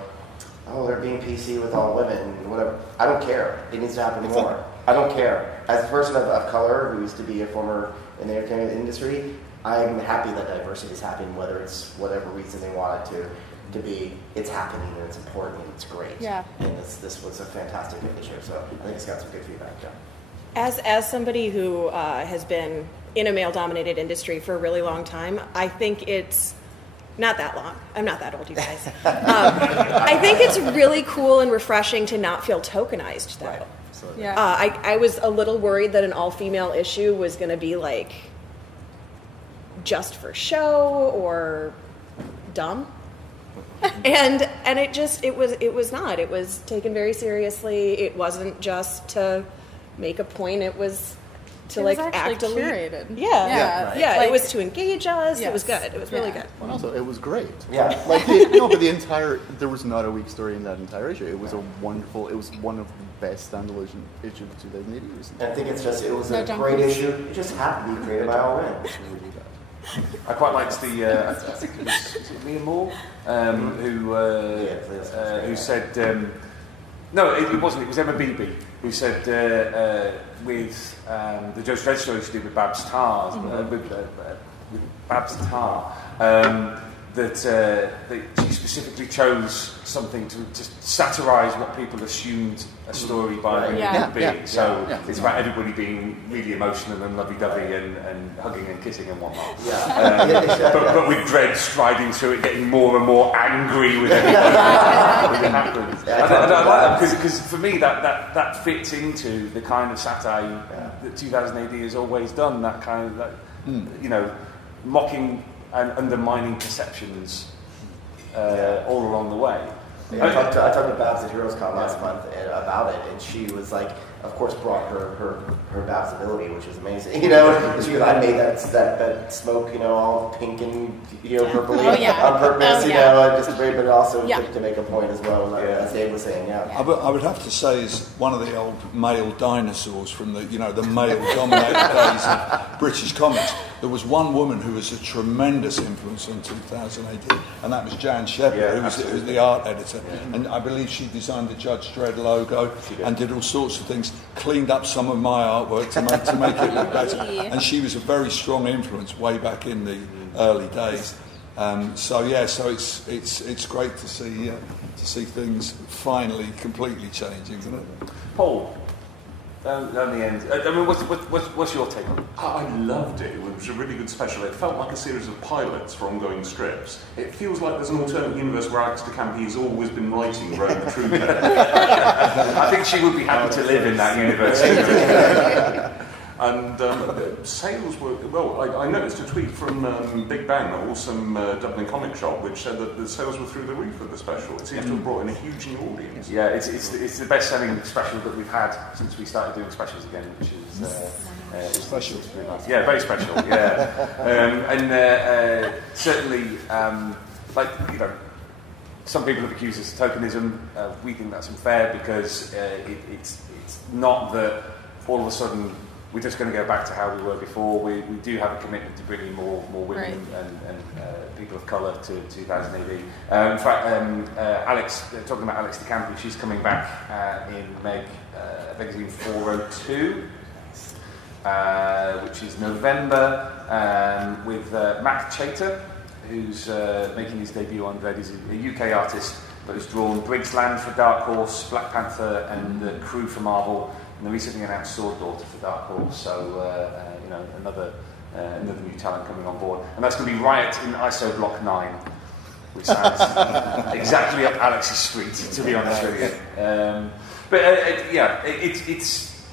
oh, they're being PC with all women, whatever. I don't care. It needs to happen more. I don't care. As a person of color who used to be a former in the entertainment industry, I'm happy that diversity is happening, whether it's whatever reason they want it to be. It's happening and it's important and it's great. Yeah. And this was a fantastic initiative, so I think it's got some good feedback. Yeah. As somebody who has been in a male-dominated industry for a really long time, I think it's not that long. I'm not that old, you guys. I think it's really cool and refreshing to not feel tokenized, though. Right. Absolutely. Yeah. I was a little worried that an all-female issue was going to be like just for show or dumb. and it was not. It was taken very seriously. It wasn't just to make a point. It was to It was like actually actively curated. Yeah. Like- it was to engage us. Yes. It was good. It was really Yeah. good. And also, it was great. Yeah. But the entire, there was not a weak story in that entire issue. It was it was one of the best standalone issues of 2080 recently. I think it was No a junk great food. issue. It just happened to be created by all women. I quite liked the. I think it was it Mia Moore who said. No, it wasn't. It was Emma Beebe who said with the Judge Dredd story she did with Babs Tarr, with Babs Tarr, that she specifically chose something to satirise what people assumed a story by women would be. So it's about everybody being really emotional and lovey-dovey and hugging and kissing and whatnot. But with Dredd striding through it, getting more and more angry with everything when it happens. I like that because for me that fits into the kind of satire that 2000 AD has always done. That kind of mocking and undermining perceptions all along the way. Yeah, I talked to Babs at HeroesCon last month about it, and she was like, of course, brought her Babs ability, which is amazing. And she goes, I made that smoke, all pink and purpley on purpose, just great, but also to make a point as well, as Dave was saying. I would have to say, is one of the old male dinosaurs from the male-dominated days of British comics. There was one woman who was a tremendous influence on 2000 AD, and that was Jan Shepherd, who was the art editor. And I believe she designed the Judge Dredd logo and did all sorts of things, cleaned up some of my artwork to make it look better. And she was a very strong influence way back in the early days. So it's great to see things finally completely changing, isn't it? Paul, down the end. What's your take on it? I loved it. It was a really good special. It felt like a series of pilots for ongoing strips. It feels like there's an alternate universe where Alex de Campi has always been writing Rogue the True Man. I think she would be happy to live in that universe. And sales were, I noticed a tweet from Big Bang, an awesome Dublin comic shop, which said that the sales were through the roof of the special. It seems to have brought in a huge new audience. Yeah, it's the best-selling special that we've had since we started doing specials again, which is Special. Really nice. Yeah, very special. Yeah, and certainly, some people have accused us of tokenism. We think that's unfair because it's not that all of a sudden we're just going to go back to how we were before. We do have a commitment to bringing more women and people of colour to 2000 AD. In fact, Alex, talking about Alex DeCampi, she's coming back in magazine 402, which is November, with Matt Chater, who's making his debut on Dredd. He's a UK artist, but has drawn Briggs Land for Dark Horse, Black Panther, and the Crew for Marvel, and the recently announced Sword Daughter for Dark Horse. So, another new talent coming on board. And that's going to be Riot in ISO Block 9, which sounds exactly up Alex's street, to be honest with you. It's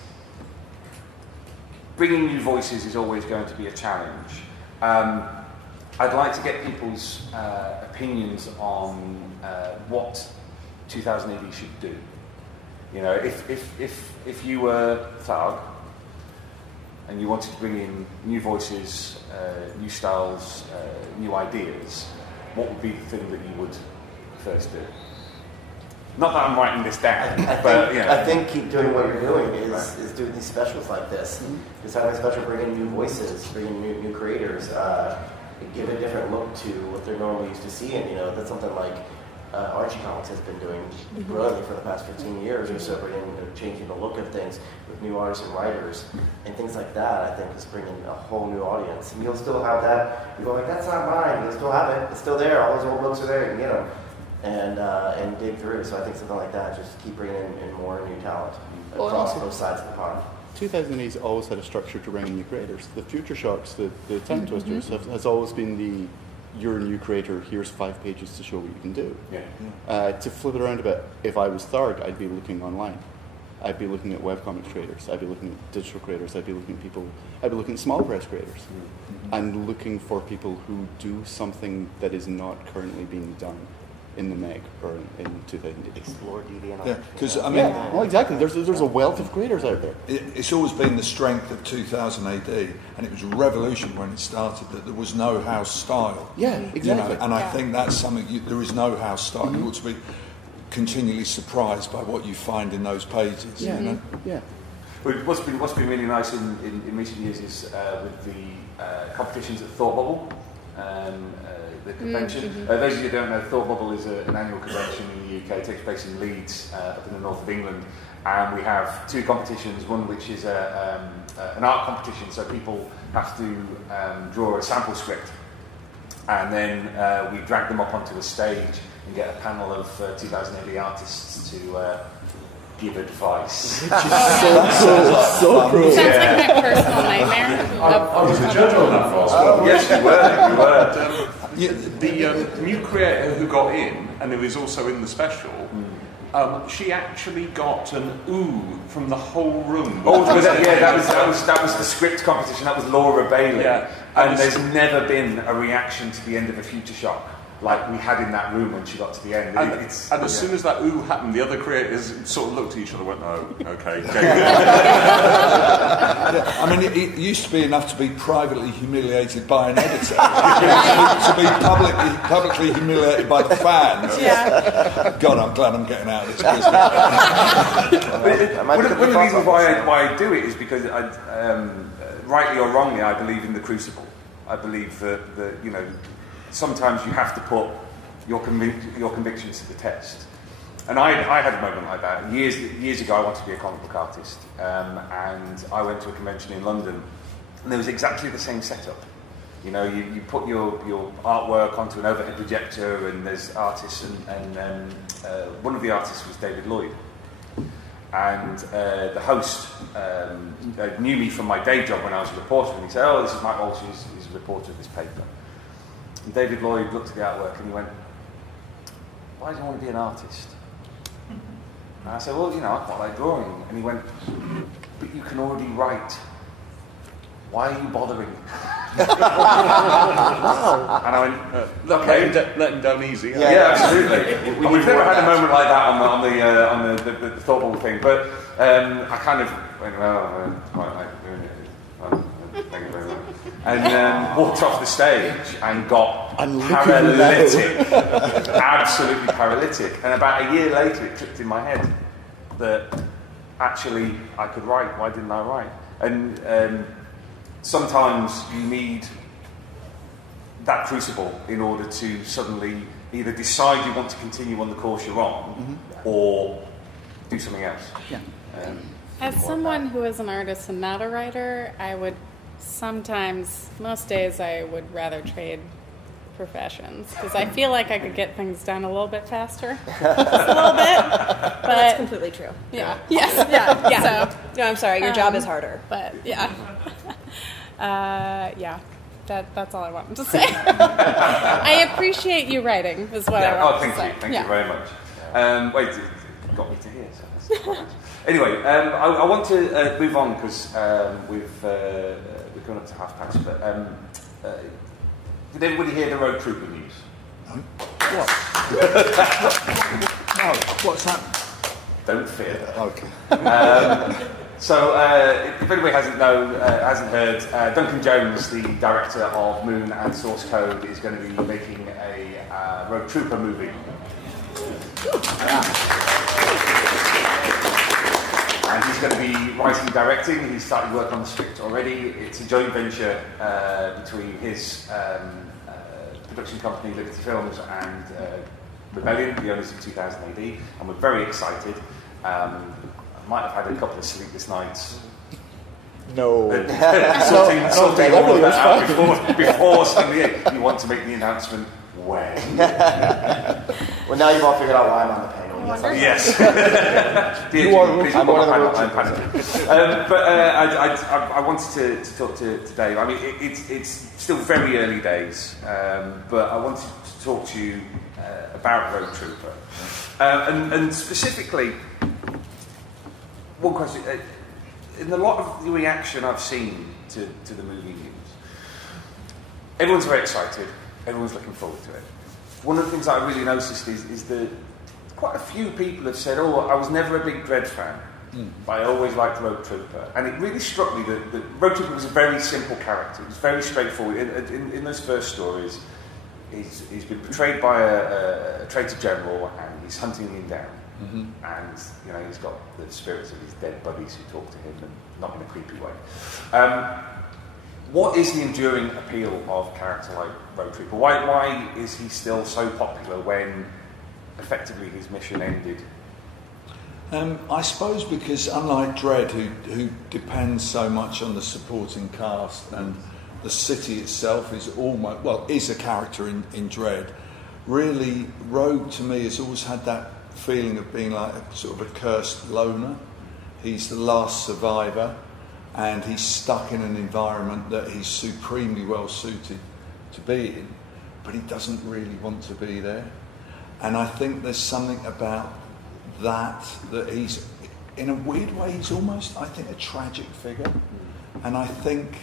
bringing new voices is always going to be a challenge. I'd like to get people's opinions on what 2000 AD should do. You know, if you were Tharg and you wanted to bring in new voices, new styles, new ideas, what would be the thing that you would first do? Not that I'm writing this down, I think keep doing what you're doing is doing these specials like this. Just having a special, bringing new voices, bringing new creators, give a different look to what they're normally used to seeing. You know, that's something like Archie Comics has been doing brilliantly for the past 15 years or so, changing the look of things with new artists and writers and things like that. I think is bringing a whole new audience. And you'll still have that. You go like, that's not mine. You'll still have it. It's still there. All those old books are there. You can get them. And dig through. So I think something like that, just keep bringing in more new talent across both sides of the pond. 2008's always had a structure to bring in new creators. The Future Shocks, the Time Twisters, has always been the you're a new creator, here's 5 pages to show what you can do. To flip it around a bit, if I was Tharg, I'd be looking online. I'd be looking at webcomic creators, I'd be looking at digital creators, I'd be looking at small press creators, and looking for people who do something that is not currently being done in the Meg or in 2008. Explore DeviantArt. Yeah, because I mean, well, exactly. There's a wealth of creators out there. It's always been the strength of 2000 AD, and it was a revolution when it started that there was no house style. Yeah, exactly. You know, and I think that's something. There is no house style. You ought to be continually surprised by what you find in those pages. Yeah, you know? yeah. Well, what's been really nice in recent years is with the competitions at Thought Bubble. The convention. Those of you who don't know, Thought Bubble is an annual convention in the UK. It takes place in Leeds, up in the north of England, and we have 2 competitions. One which is an art competition, so people have to draw a sample script, and then we drag them up onto a stage and get a panel of 2000 AD artists to give advice. Which is so cruel. Sounds like my personal nightmare. I was the judge on that for as well. Yes, you were. The new creator who got in, and who is also in the special, she actually got an ooh from the whole room. That was the script competition. That was Laura Bailey. Yeah. And there's never been a reaction to the end of a Future Shock like we had in that room when she got to the end. And as soon as that ooh happened, the other creators sort of looked at each other and went, oh, okay. I mean, it used to be enough to be privately humiliated by an editor. To be publicly humiliated by the fans. Yeah. God, I'm glad I'm getting out of this business. One of the reasons why I do it is because, rightly or wrongly, I believe in the crucible. I believe that sometimes you have to put your convictions to the test. And I had a moment like that. Years ago, I wanted to be a comic book artist. And I went to a convention in London, and there was exactly the same setup. You know, you put your artwork onto an overhead projector, and there's artists, and one of the artists was David Lloyd. And the host knew me from my day job when I was a reporter, and he said, oh, this is Mike Walsh, he's a reporter of this paper. And David Lloyd looked at the artwork and he went, why do you want to be an artist? And I said, well, I quite like drawing. And he went, but you can already write. Why are you bothering? And I went, okay. Let him down easy. Yeah, absolutely. We've never had a moment like that on the Thought Bubble thing, but I kind of went, well, I quite like doing it. Thank you very much. And walked off the stage and got paralytic. Absolutely paralytic. And about a year later, it clicked in my head that actually I could write. Why didn't I write? And sometimes you need that crucible in order to suddenly either decide you want to continue on the course you're on, or do something else. Yeah. As someone who is an artist and not a writer, I would sometimes, most days, I would rather trade professions because I feel like I could get things done a little bit faster, just a little bit. But that's completely true. Yeah. Yes. Yeah. So no, I'm sorry. Your job is harder. But yeah. Yeah. That's all I wanted to say. I appreciate you writing. Is what I wanted to say. Thank you very much. Wait, you got me to here. So that's anyway, I want to move on because we've gone up to half past. But did everybody hear the road trooper news? No. What? No. What's happened? Don't fear. Okay. So, if anybody hasn't heard, Duncan Jones, the director of Moon and Source Code, is going to be making a road trooper movie. And he's going to be writing and directing. He's started work on the script already. It's a joint venture between his production company, Liberty Films, and Rebellion, the owners of 2000 AD, and we're very excited. I might have had a couple of sleepless nights. No. sorting all of that out before suddenly you want to make the announcement when. Well, now you've all figured out why I'm on the panel. Yes. I'm one of the I'm panicking. But I wanted to talk to Dave. I mean, it's still very early days, but I wanted to talk to you about Road Trooper. And specifically, one question. In a lot of the reaction I've seen to the movie news, everyone's very excited. Everyone's looking forward to it. One of the things that I really noticed is that quite a few people have said, "Oh, I was never a big Dredd fan, but I always liked Road Trooper." And it really struck me that Road Trooper was a very simple character. It was very straightforward. In those first stories, he's been betrayed by a traitor general, and he's hunting him down. And he's got the spirits of his dead buddies who talk to him, and not in a creepy way. What is the enduring appeal of a character like Road Trooper? Why is he still so popular when effectively his mission ended? I suppose because unlike Dredd, who depends so much on the supporting cast, and the city itself is a character in Dredd, really Rogue to me has always had that feeling of being like a sort of a cursed loner. He's the last survivor, and he's stuck in an environment that he's supremely well suited to be in, but he doesn't really want to be there. And I think there's something about that he's, in a weird way, he's almost, I think, a tragic figure. And I think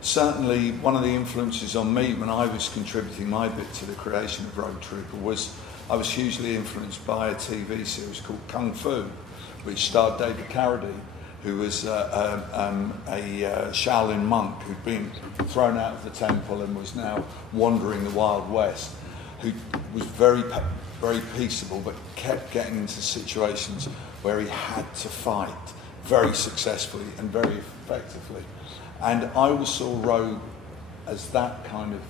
certainly one of the influences on me when I was contributing my bit to the creation of Road Trooper was I was hugely influenced by a TV series called Kung Fu, which starred David Carradine, who was a Shaolin monk who'd been thrown out of the temple and was now wandering the Wild West, who was very, very peaceable but kept getting into situations where he had to fight very successfully and very effectively. And I always saw Rogue as that kind of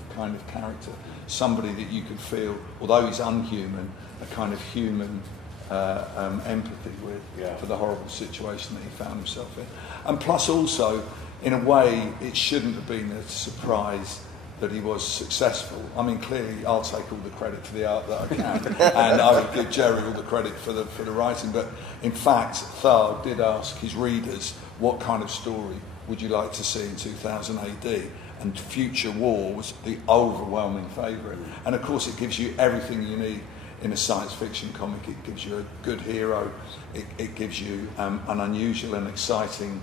character, somebody that you could feel, although he's unhuman, a kind of human empathy with for the horrible situation that he found himself in. And plus also, in a way, it shouldn't have been a surprise that he was successful. I mean, clearly, I'll take all the credit for the art that I can, and I would give Jerry all the credit for the writing. But in fact, Tharg did ask his readers, what kind of story would you like to see in 2000 AD? And Future War was the overwhelming favourite. And of course, it gives you everything you need in a science fiction comic. It gives you a good hero. It gives you an unusual and exciting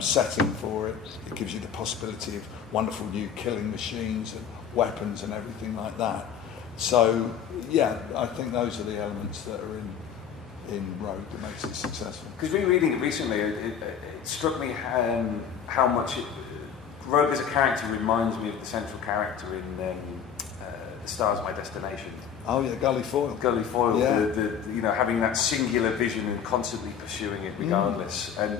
setting for it. It gives you the possibility of wonderful new killing machines and weapons and everything like that. So, yeah, I think those are the elements that are in Rogue that makes it successful. Because rereading it recently, it struck me how much Rogue as a character reminds me of the central character in The Stars My Destination. Oh yeah, Gully Foyle. Gully Foyle, yeah. Having that singular vision and constantly pursuing it regardless. And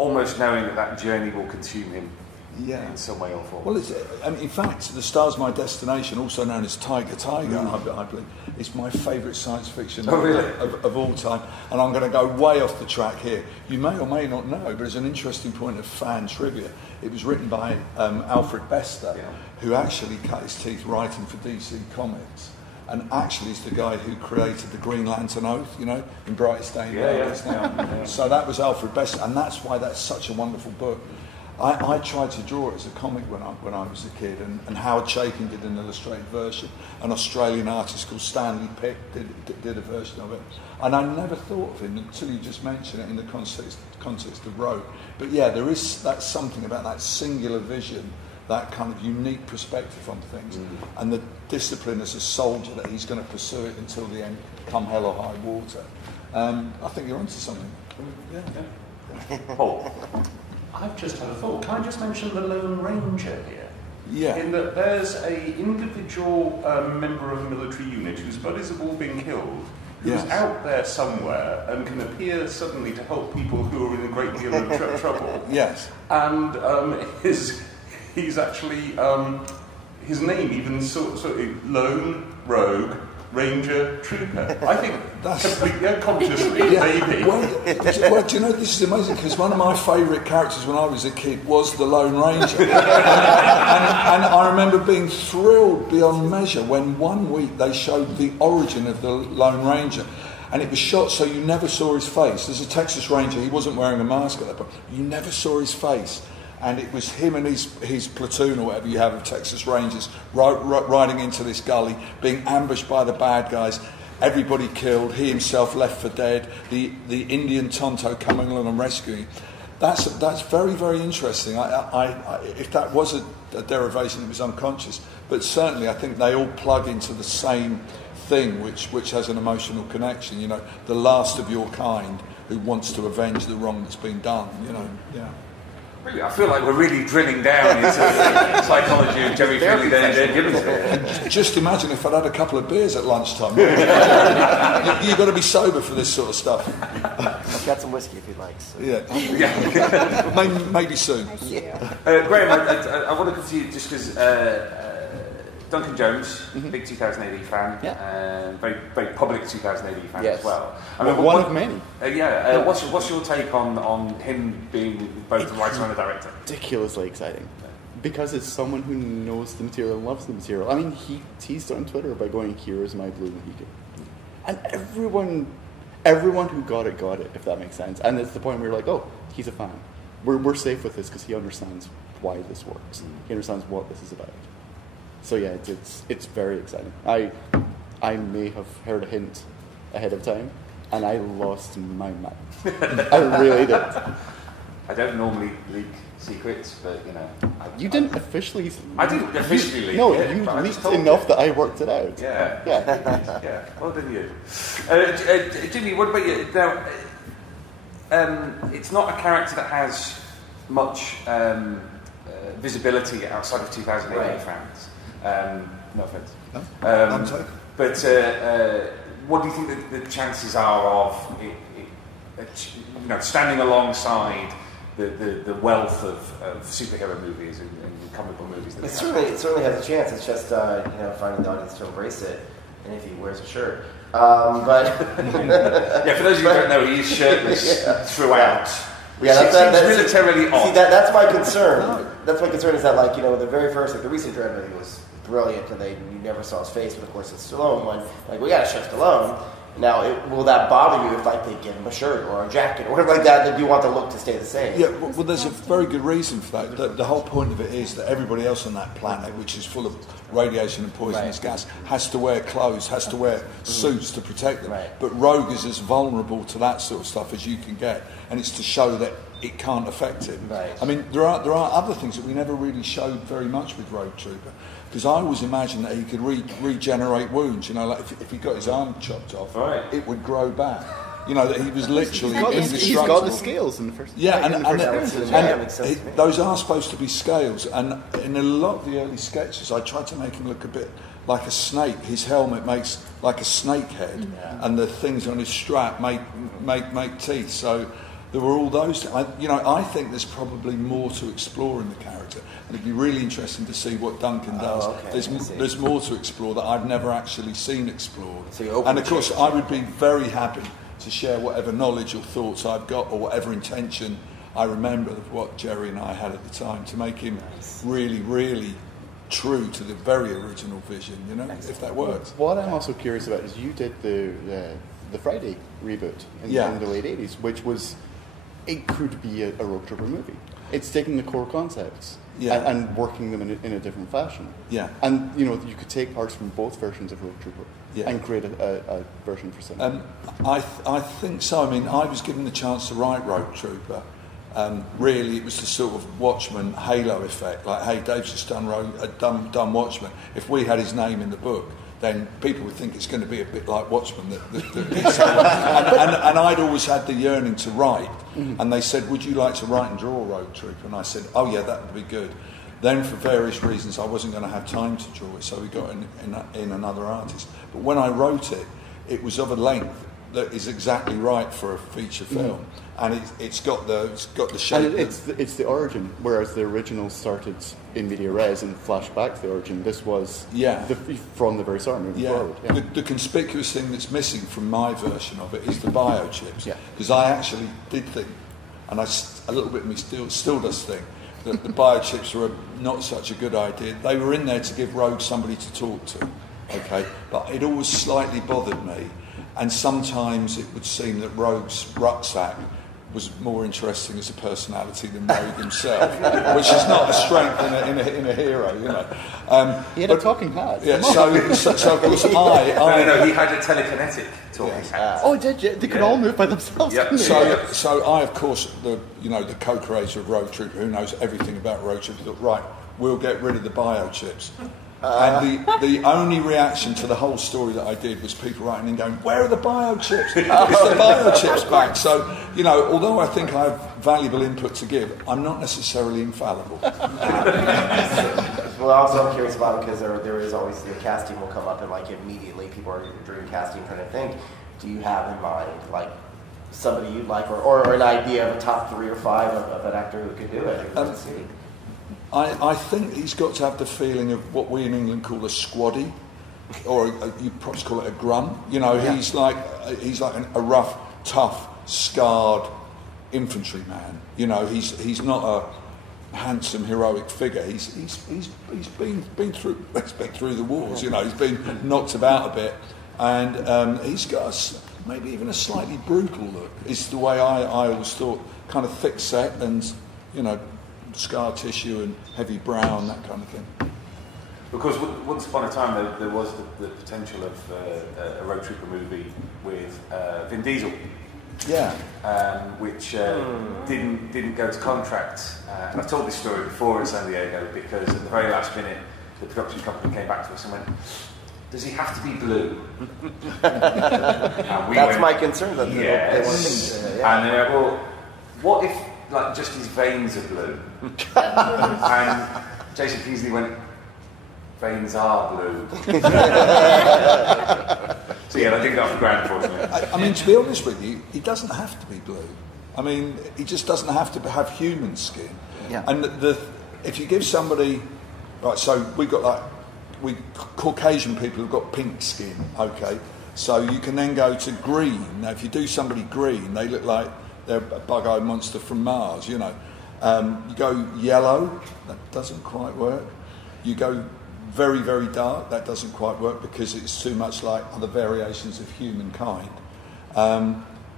almost knowing that journey will consume him in some way or form. Well, in fact, The Star's My Destination, also known as Tiger, I believe, is my favourite science fiction of all time. And I'm going to go way off the track here. You may or may not know, but as an interesting point of fan trivia, it was written by Alfred Bester, who actually cut his teeth writing for DC Comics. And actually is the guy who created the Green Lantern Oath, in Brightest Day in Darkest Night. So that was Alfred Bester, and that's why that's such a wonderful book. I tried to draw it as a comic when I was a kid, and Howard Chaykin did an illustrated version. An Australian artist called Stanley Pick did a version of it. And I never thought of him until you just mentioned it in the context of Rogue. But yeah, that's something about that singular vision, that kind of unique perspective on things, and the discipline as a soldier that he's going to pursue it until the end, come hell or high water. I think you're onto something. Yeah. Paul, I've just had a thought. Can I just mention the Lone Ranger here? Yeah. In that there's a individual member of a military unit whose buddies have all been killed, who's out there somewhere and can appear suddenly to help people who are in a great deal of trouble. Yes. And he's actually, his name even sort of Lone, Rogue, Ranger, Trooper. I think that's completely unconsciously, maybe. Well, do you know, this is amazing, because one of my favourite characters when I was a kid was the Lone Ranger. and I remember being thrilled beyond measure when one week they showed the origin of the Lone Ranger. And it was shot so you never saw his face. As a Texas Ranger, he wasn't wearing a mask at that point. You never saw his face. And it was him and his platoon, or whatever you have of Texas Rangers, riding into this gully, being ambushed by the bad guys, everybody killed, he himself left for dead, the Indian Tonto coming along and rescuing him. That's very, very interesting. If that was a derivation, it was unconscious. But certainly I think they all plug into the same thing, which has an emotional connection, the last of your kind who wants to avenge the wrong that's been done, Really, I feel like we're really drilling down into the psychology of Jerry Finley and Dave Gibbons. Just imagine if I'd had a couple of beers at lunchtime. You've got to be sober for this sort of stuff. I've got some whiskey if you'd like. So. Yeah. maybe soon. Graeme, I want to come to you just because Duncan Jones, big 2000 AD fan, very, very public 2000 AD fan as well. I mean, one of many. What's your take on him being both the writer and the director? Ridiculously exciting. Because it's someone who knows the material and loves the material. I mean, he teased on Twitter by going, "Here is my Blue Mohican." And everyone who got it, if that makes sense. And it's the point where you're like, oh, he's a fan. We're safe with this because he understands why this works. He understands what this is about. So yeah, it's very exciting. I may have heard a hint ahead of time, and I lost my mind. I really did. I don't normally leak secrets, but you didn't officially. I didn't officially leak. No, it, you leaked enough that I worked it out. Yeah. Yeah. Well done you. Jimmy, what about you? Now, it's not a character that has much visibility outside of 2008 fans. No offense. No? But what do you think the chances are of it standing alongside the wealth of superhero movies and comic book movies? It certainly has a chance. It's just finding the audience to embrace it, and if he wears a shirt. But for those of you who don't know, he is shirtless throughout. Yeah, that's militarily odd. See, that's my concern. That's my concern is that, the very first, the recent Dredd movie was brilliant, and you never saw his face, but of course it's Stallone one. We gotta show Stallone. Now, will that bother you if they give him a shirt or a jacket or whatever like that? Then do you want the look to stay the same? Yeah, well, there's a very good reason for that. The whole point of it is that everybody else on that planet, which is full of radiation and poisonous gas, has to wear clothes, has to wear suits to protect them. Right. But Rogue is as vulnerable to that sort of stuff as you can get, and it's to show that it can't affect him. Right. I mean, there are other things that we never really showed very much with Rogue Trooper, because I always imagined that he could regenerate wounds. If he got his arm chopped off, it would grow back. That he was literally indestructible. He's got the scales in the first. Yeah, and those are supposed to be scales. And in a lot of the early sketches, I tried to make him look a bit like a snake. His helmet makes like a snake head, and the things on his strap make teeth. So there were all those. I think there's probably more to explore in the character, and it'd be really interesting to see what Duncan does. There's more to explore that I've never actually seen explored. And of course, I would be very happy to share whatever knowledge or thoughts I've got, or whatever intention I remember of what Jerry and I had at the time, to make him really, really true to the very original vision, if that works. What I'm also curious about is you did the Friday reboot in the late 80s, which was, it could be a Road Trooper movie. It's taking the core concepts and working them in a different fashion. Yeah. And, you could take parts from both versions of Road Trooper and create a version for cinema. I think so. I mean, I was given the chance to write Road Trooper. Really, it was the sort of Watchmen halo effect. Like, hey, Dave's just done Watchmen. If we had his name in the book, then people would think it's going to be a bit like Watchmen. And I'd always had the yearning to write. And they said, would you like to write and draw Road Trooper? And I said, oh yeah, that would be good. Then for various reasons, I wasn't going to have time to draw it, so we got in another artist. But when I wrote it, it was of a length that is exactly right for a feature film, and it's got the shape. And it's the origin, whereas the original started in media res and flashed back to the origin. This was from the very start moving forward. Yeah. The conspicuous thing that's missing from my version of it is the biochips, because I actually did think, and a little bit of me still does think, that the biochips were not such a good idea. They were in there to give Rogue somebody to talk to, okay, but it always slightly bothered me. And sometimes it would seem that Rogue's rucksack was more interesting as a personality than Rogue himself, which is not a strength in a hero, he had a talking hat. Yeah, so of course No, he had a telekinetic talking hat. Oh, did you? They could all move by themselves. Yep. So I, of course, the co-creator of Road Trooper, who knows everything about Road Trooper, thought, right, we'll get rid of the biochips. And the only reaction to the whole story that I did was people writing in going, where are the biochips? Is the biochips back? So, although I think I have valuable input to give, I'm not necessarily infallible. Well, also I'm curious about it because there is always the casting will come up and immediately people are doing casting trying to think, do you have in mind somebody you'd like or an idea of a top 3 or 5 of an actor who could do it? I think he's got to have the feeling of what we in England call a squaddy, or you perhaps call it a grum. He's like a rough, tough, scarred infantryman. He's not a handsome, heroic figure. He's been through the wars. He's been knocked about a bit, and he's got maybe even a slightly brutal look. It's the way I always thought, kind of thick set and scar tissue and heavy brown, that kind of thing. Because once upon a time there was the potential of a Road Trooper movie with Vin Diesel, which didn't go to contract. And I've told this story before in San Diego because at the very last minute the production company came back to us and went, "Does he have to be blue?" That's my concern. That yes. And they went, "Well, what if just his veins are blue?" And Jason Peasley went, "Veins are blue." So I didn't go off the ground, unfortunately. I mean, to be honest with you, he doesn't have to be blue. I mean, he just doesn't have to have human skin. Yeah. And if you give somebody, right, so we've got Caucasian people who've got pink skin, okay, so you can then go to green. Now, if you do somebody green, they look like they're a bug-eyed monster from Mars, You go yellow, that doesn't quite work. You go very, very dark, that doesn't quite work because it's too much like other variations of humankind.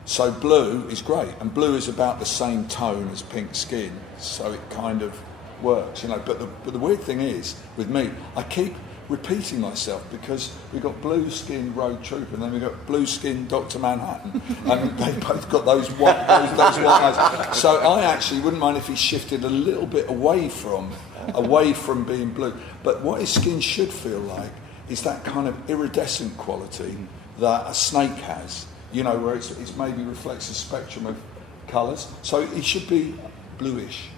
So blue is great, and blue is about the same tone as pink skin, so it kind of works, But the weird thing is, with me, I keep repeating myself because we've got blue skin Road Trooper and then we've got blue skin Dr. Manhattan, and they've both got those white eyes. So I actually wouldn't mind if he shifted a little bit away from being blue. But what his skin should feel like is that kind of iridescent quality that a snake has, where it's maybe reflects a spectrum of colours. So he should be bluish.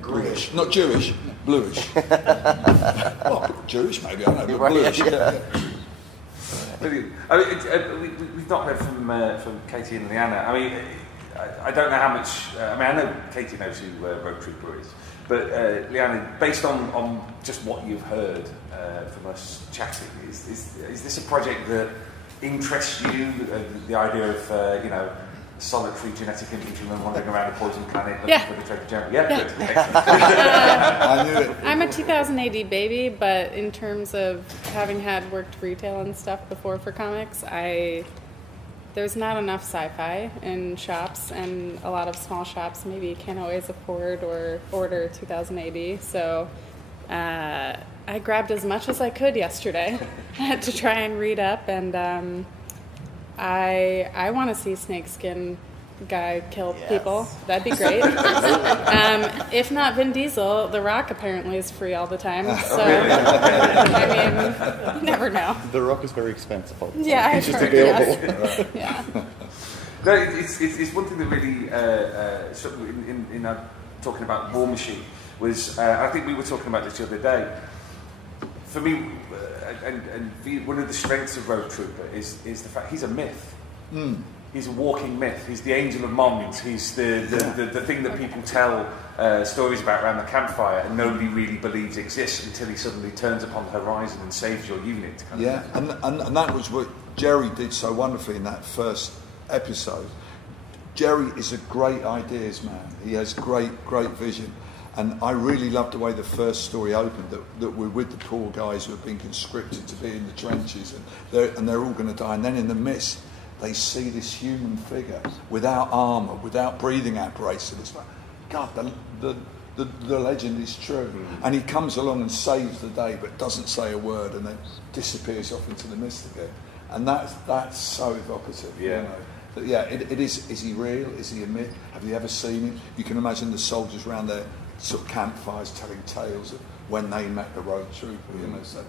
Bluish, not Jewish, bluish. Well, Jewish maybe, I don't know, but bluish. Yeah. Brilliant. I mean, we've not heard from Katy and Liana. I mean, I don't know how much. I know Katy knows who Rogue Trooper is, but Liana, based on just what you've heard from us chatting, is this a project that interests you? The idea of solitary genetic infantryman wandering around a poison planet looking for the treasure gem. Yeah, good. I knew it. I'm a 2000 AD baby, but in terms of having worked retail and stuff before for comics, there's not enough sci-fi in shops, and a lot of small shops maybe can't always afford or order 2000 AD. So I grabbed as much as I could yesterday to try and read up, and I want to see Snakeskin guy kill people. That'd be great. If not Vin Diesel, The Rock apparently is free all the time. So I mean, you never know. The Rock is very expensive. Yeah, it's just available. Yeah. No, it's one thing that really struck me in talking about War Machine was I think we were talking about this the other day. For me, one of the strengths of Rogue Trooper is the fact he's a myth. He's a walking myth. He's the angel of Mons. He's the thing that people tell stories about around the campfire and nobody really believes exists until he suddenly turns upon the horizon and saves your unit. Yeah, and that was what Jerry did so wonderfully in that first episode. Jerry is a great ideas man. He has great vision. And I really loved the way the first story opened, that we're with the poor guys who have been conscripted to be in the trenches, and they're all going to die. And then in the mist, they see this human figure without armour, without breathing apparatus. And it's like, God, the legend is true. And he comes along and saves the day, but doesn't say a word, and then disappears off into the mist again. And that's so evocative. Yeah. You know? But yeah, it is. Is he real? Is he a myth? Have you ever seen him? You can imagine the soldiers around their sort of campfires telling tales of when they met the Rogue Trooper. You know, so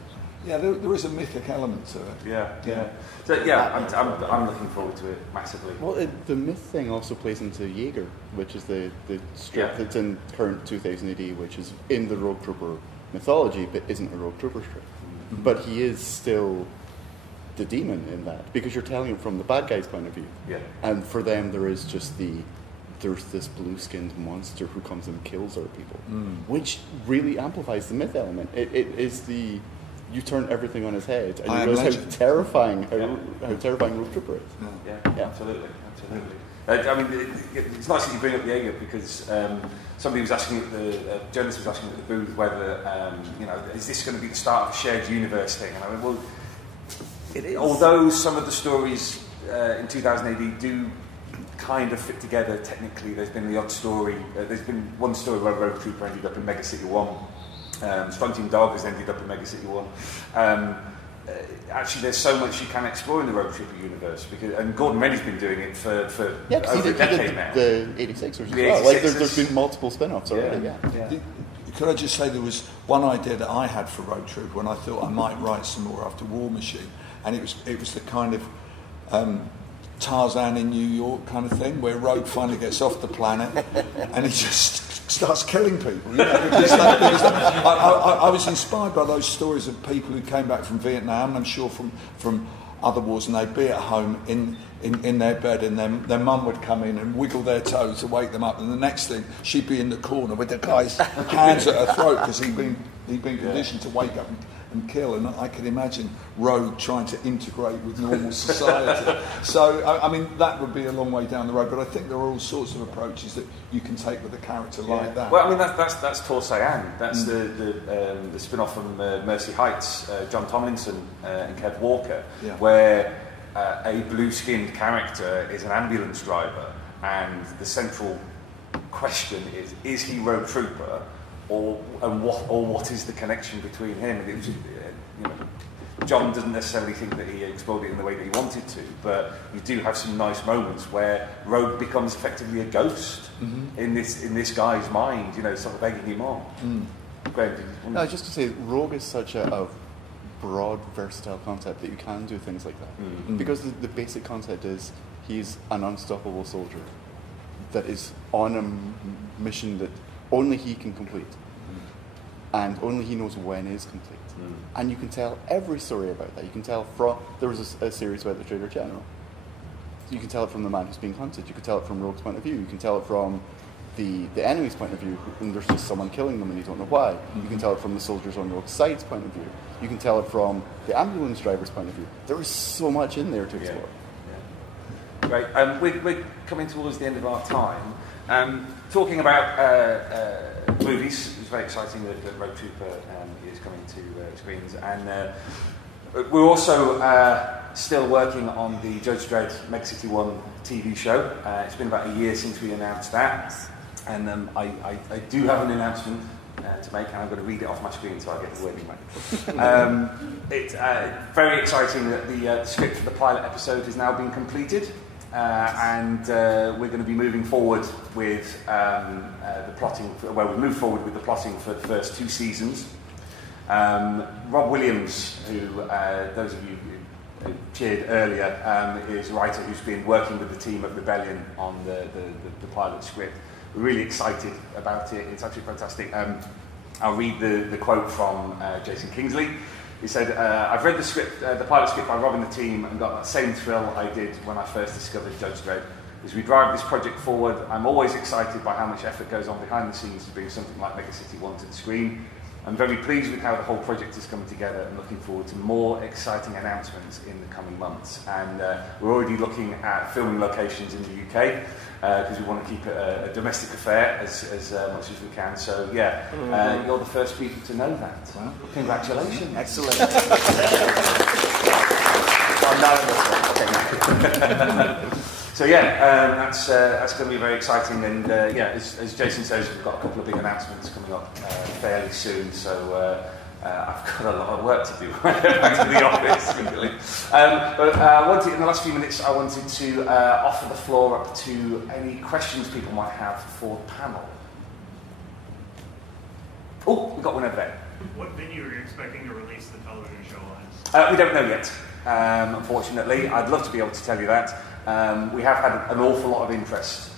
yeah, there is a mythic element to it. Yeah. So yeah, I'm looking forward to it massively. Well, the myth thing also plays into Jaeger, which is the strip that's in current 2000 AD, which is in the Rogue Trooper mythology, but isn't a Rogue Trooper strip. Mm-hmm. But he is still the demon in that, because you're telling it from the bad guy's point of view. Yeah. And for them, there's this blue-skinned monster who comes and kills our people, which really amplifies the myth element. It is you turn everything on his head, and you realize how terrifying Rogue Trooper is. Yeah, absolutely. I mean, it's nice that you bring up Jaeger, because somebody was asking a journalist was asking at the booth whether is this going to be the start of a shared universe thing? And I went, well, it is. Although some of the stories in 2000 AD do kind of fit together technically. There's been the odd story. There's been one story where Rogue Trooper ended up in Mega City 1. Strong Team Dog has ended up in Mega City 1. Actually, there's so much you can explore in the Rogue Trooper universe, and Gordon Rennie's been doing it for over a decade now. The 86ers as well. Like, there's been multiple spin-offs already. Yeah. Could I just say there was one idea that I had for Rogue Trooper when I thought I might write some more after War Machine, and it was the kind of Tarzan in New York kind of thing, where Rogue finally gets off the planet and he just starts killing people. You know, I was inspired by those stories of people who came back from Vietnam, and I'm sure from other wars, and they'd be at home in their bed, and their mum would come in and wiggle their toe to wake them up, and the next thing she'd be in the corner with the guy's hands at her throat because he'd been conditioned to wake up and kill. And I could imagine Rogue trying to integrate with normal society. So I mean, that would be a long way down the road, but I think there are all sorts of approaches that you can take with a character like that. Well, I mean, that's Tor Sayan. That's the spin-off from Mercy Heights, John Tomlinson and Kev Walker, where a blue-skinned character is an ambulance driver, and the central question is he Rogue Trooper, or what is the connection between him? And it was, John doesn't necessarily think that he explored it in the way that he wanted to, but you do have some nice moments where Rogue becomes effectively a ghost in this guy's mind, sort of egging him on. Graeme, no, just to say, Rogue is such a broad, versatile concept that you can do things like that. Because the basic concept is he's an unstoppable soldier that is on a mission that only he can complete. And only he knows when is complete. And you can tell every story about that. You can tell there was a series about the Trader General. You can tell it from the man who's being hunted. You can tell it from Rogue's point of view. You can tell it from the enemy's point of view, and there's just someone killing them and you don't know why. You can tell it from the soldiers on Rogue's side's point of view. You can tell it from the ambulance driver's point of view. There is so much in there to explore. Yeah. Great. We're coming towards the end of our time. Talking about movies, it's very exciting that Rogue Trooper is coming to screens, and we're also still working on the Judge Dredd Meg City 1 TV show. It's been about a year since we announced that, and I do have an announcement to make, and I'm going to read it off my screen so I get the wording right. It's very exciting that the script for the pilot episode has now been completed, and we're going to be moving forward with the plotting. Well, we've moved forward with the plotting for the first 2 seasons. Rob Williams, who those of you who cheered earlier, is a writer who's been working with the team at Rebellion on the pilot script. We're really excited about it. It's actually fantastic. I'll read the quote from Jason Kingsley. He said, I've read the script, the pilot script by Rob and the team, and got that same thrill I did when I first discovered Judge Dredd. As we drive this project forward, I'm always excited by how much effort goes on behind the scenes to bring something like Mega City 1 to the screen. I'm very pleased with how the whole project is coming together and looking forward to more exciting announcements in the coming months. And we're already looking at filming locations in the UK because we want to keep it a domestic affair as much as we can. So yeah, you're the first people to know that. Wow. Congratulations. Excellent. So yeah, that's going to be very exciting, and as Jason says, we've got a couple of big announcements coming up fairly soon. So I've got a lot of work to do when I get back to the office, really. But I wanted, in the last few minutes, I wanted to offer the floor up to any questions people might have for the panel. Oh, we've got one over there. What venue are you expecting to release the television show on? We don't know yet, unfortunately. I'd love to be able to tell you that. We have had an awful lot of interest.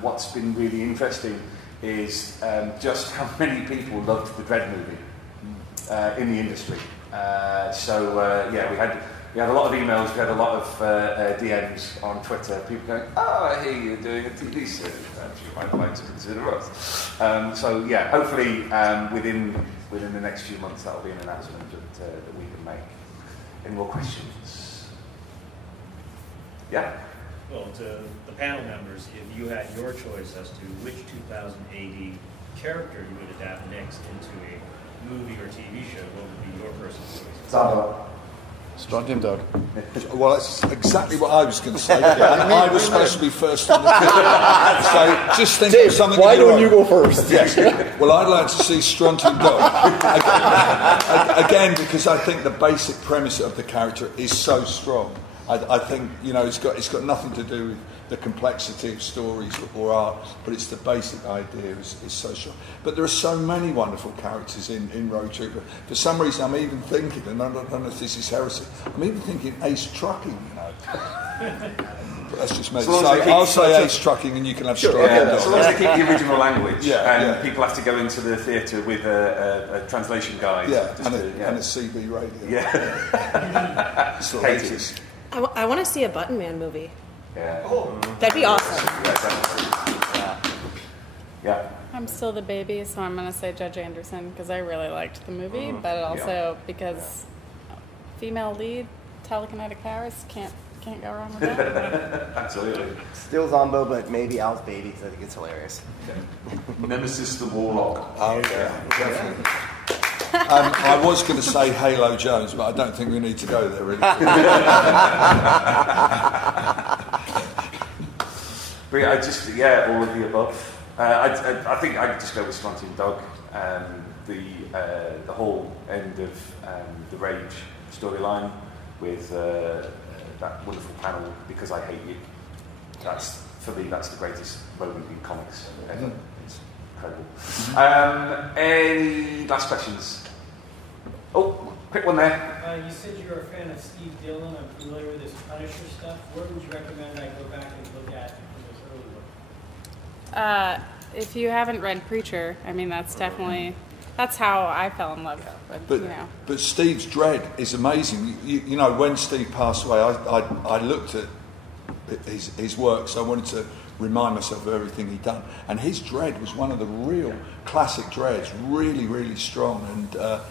What's been really interesting is just how many people loved the Dredd movie in the industry. We had a lot of emails, we had a lot of DMs on Twitter, people going, oh, I hear you're doing a TV series, you might like to consider us. Hopefully within the next few months that'll be an announcement that we can make. Any more questions? Yeah? Well, to the panel members, if you had your choice as to which 2000 AD character you would adapt next into a movie or TV show, what would be your personal choice? Zabo. Strontium Dog. Well, that's exactly what I was going to say. I was supposed to be first on the field. So just think of something. Why don't you go first? Yes. Well, I'd like to see Strontium Dog. Again, because I think the basic premise of the character is so strong. I think, it's got nothing to do with the complexity of stories or art, but it's the basic idea is so strong. But there are so many wonderful characters in Road Trooper. For some reason, I'm even thinking, and I don't know if this is heresy, I'm even thinking Ace Trucking, But that's just me. So I'll say Ace Trucking, and you can have Strontium Dog. As long as they keep the original language, people have to go into the theatre with a translation guide. And a CB radio. Yeah. Katy. I want to see a Button Man movie. Yeah. Oh. That'd be awesome. Yeah. I'm still the baby, so I'm going to say Judge Anderson because I really liked the movie, but also because female lead, telekinetic powers, can't go wrong with that. Absolutely. Still Zombo, but maybe Al's baby because I think it's hilarious. Nemesis the Warlock. Oh, yeah, definitely. I was going to say Halo Jones, but I don't think we need to go there, really. But all of the above. I think I'd just go with Strontium Dog. The whole end of the Rage storyline with that wonderful panel, Because I Hate You. For me, that's the greatest moment in comics ever. It's incredible. Any last questions? Oh, quick one there. You said you're a fan of Steve Dillon. I'm familiar with his Punisher stuff. Where would you recommend I go back and look at his early work? If you haven't read Preacher, I mean, that's how I fell in love with, But Steve's Dredd is amazing. When Steve passed away, I looked at his work, so I wanted to remind myself of everything he'd done. And his Dredd was one of the real classic Dredds, really, really strong, and a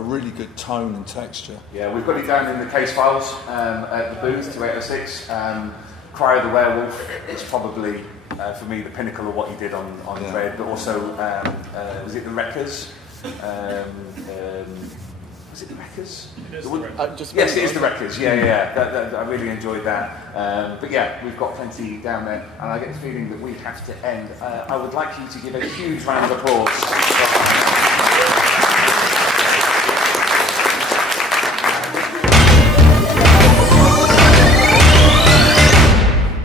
really good tone and texture. Yeah, we've got it down in the case files at the booth, 2806. Cry of the Werewolf is probably, for me, the pinnacle of what he did on Dredd, but also, was it the Wreckers? Was it the Wreckers? Yes, it is the Wreckers. Yeah. I really enjoyed that. But yeah, we've got plenty down there, and I get the feeling that we have to end. I would like you to give a huge round of applause.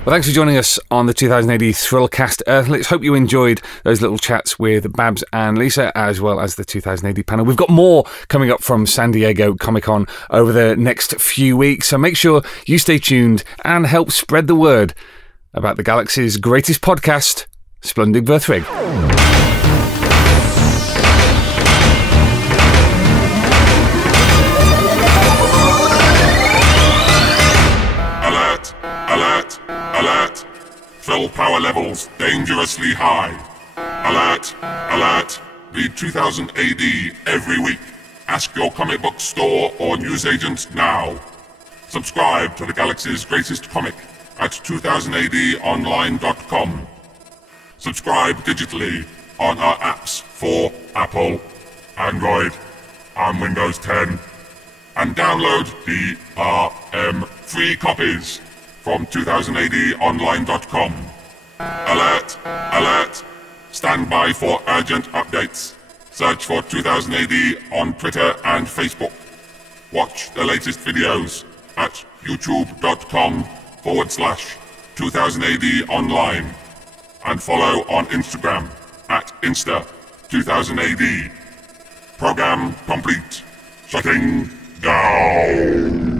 Well, thanks for joining us on the 2080 Thrillcast Earthlets. Hope you enjoyed those little chats with Babs and Lisa, as well as the 2080 panel. We've got more coming up from San Diego Comic-Con over the next few weeks, so make sure you stay tuned and help spread the word about the galaxy's greatest podcast, Splundig Verthrig. Alert! Fill power levels dangerously high. Alert! Alert! Read 2000 AD every week. Ask your comic book store or newsagent now. Subscribe to the galaxy's greatest comic at 2000ADonline.com. Subscribe digitally on our apps for Apple, Android, and Windows 10. And download DRM free copies from 2000ADonline.com. Alert! Alert! Stand by for urgent updates. Search for 2000AD on Twitter and Facebook. Watch the latest videos at youtube.com/2000ADonline. And follow on Instagram at Insta2000AD. Program complete. Shutting down.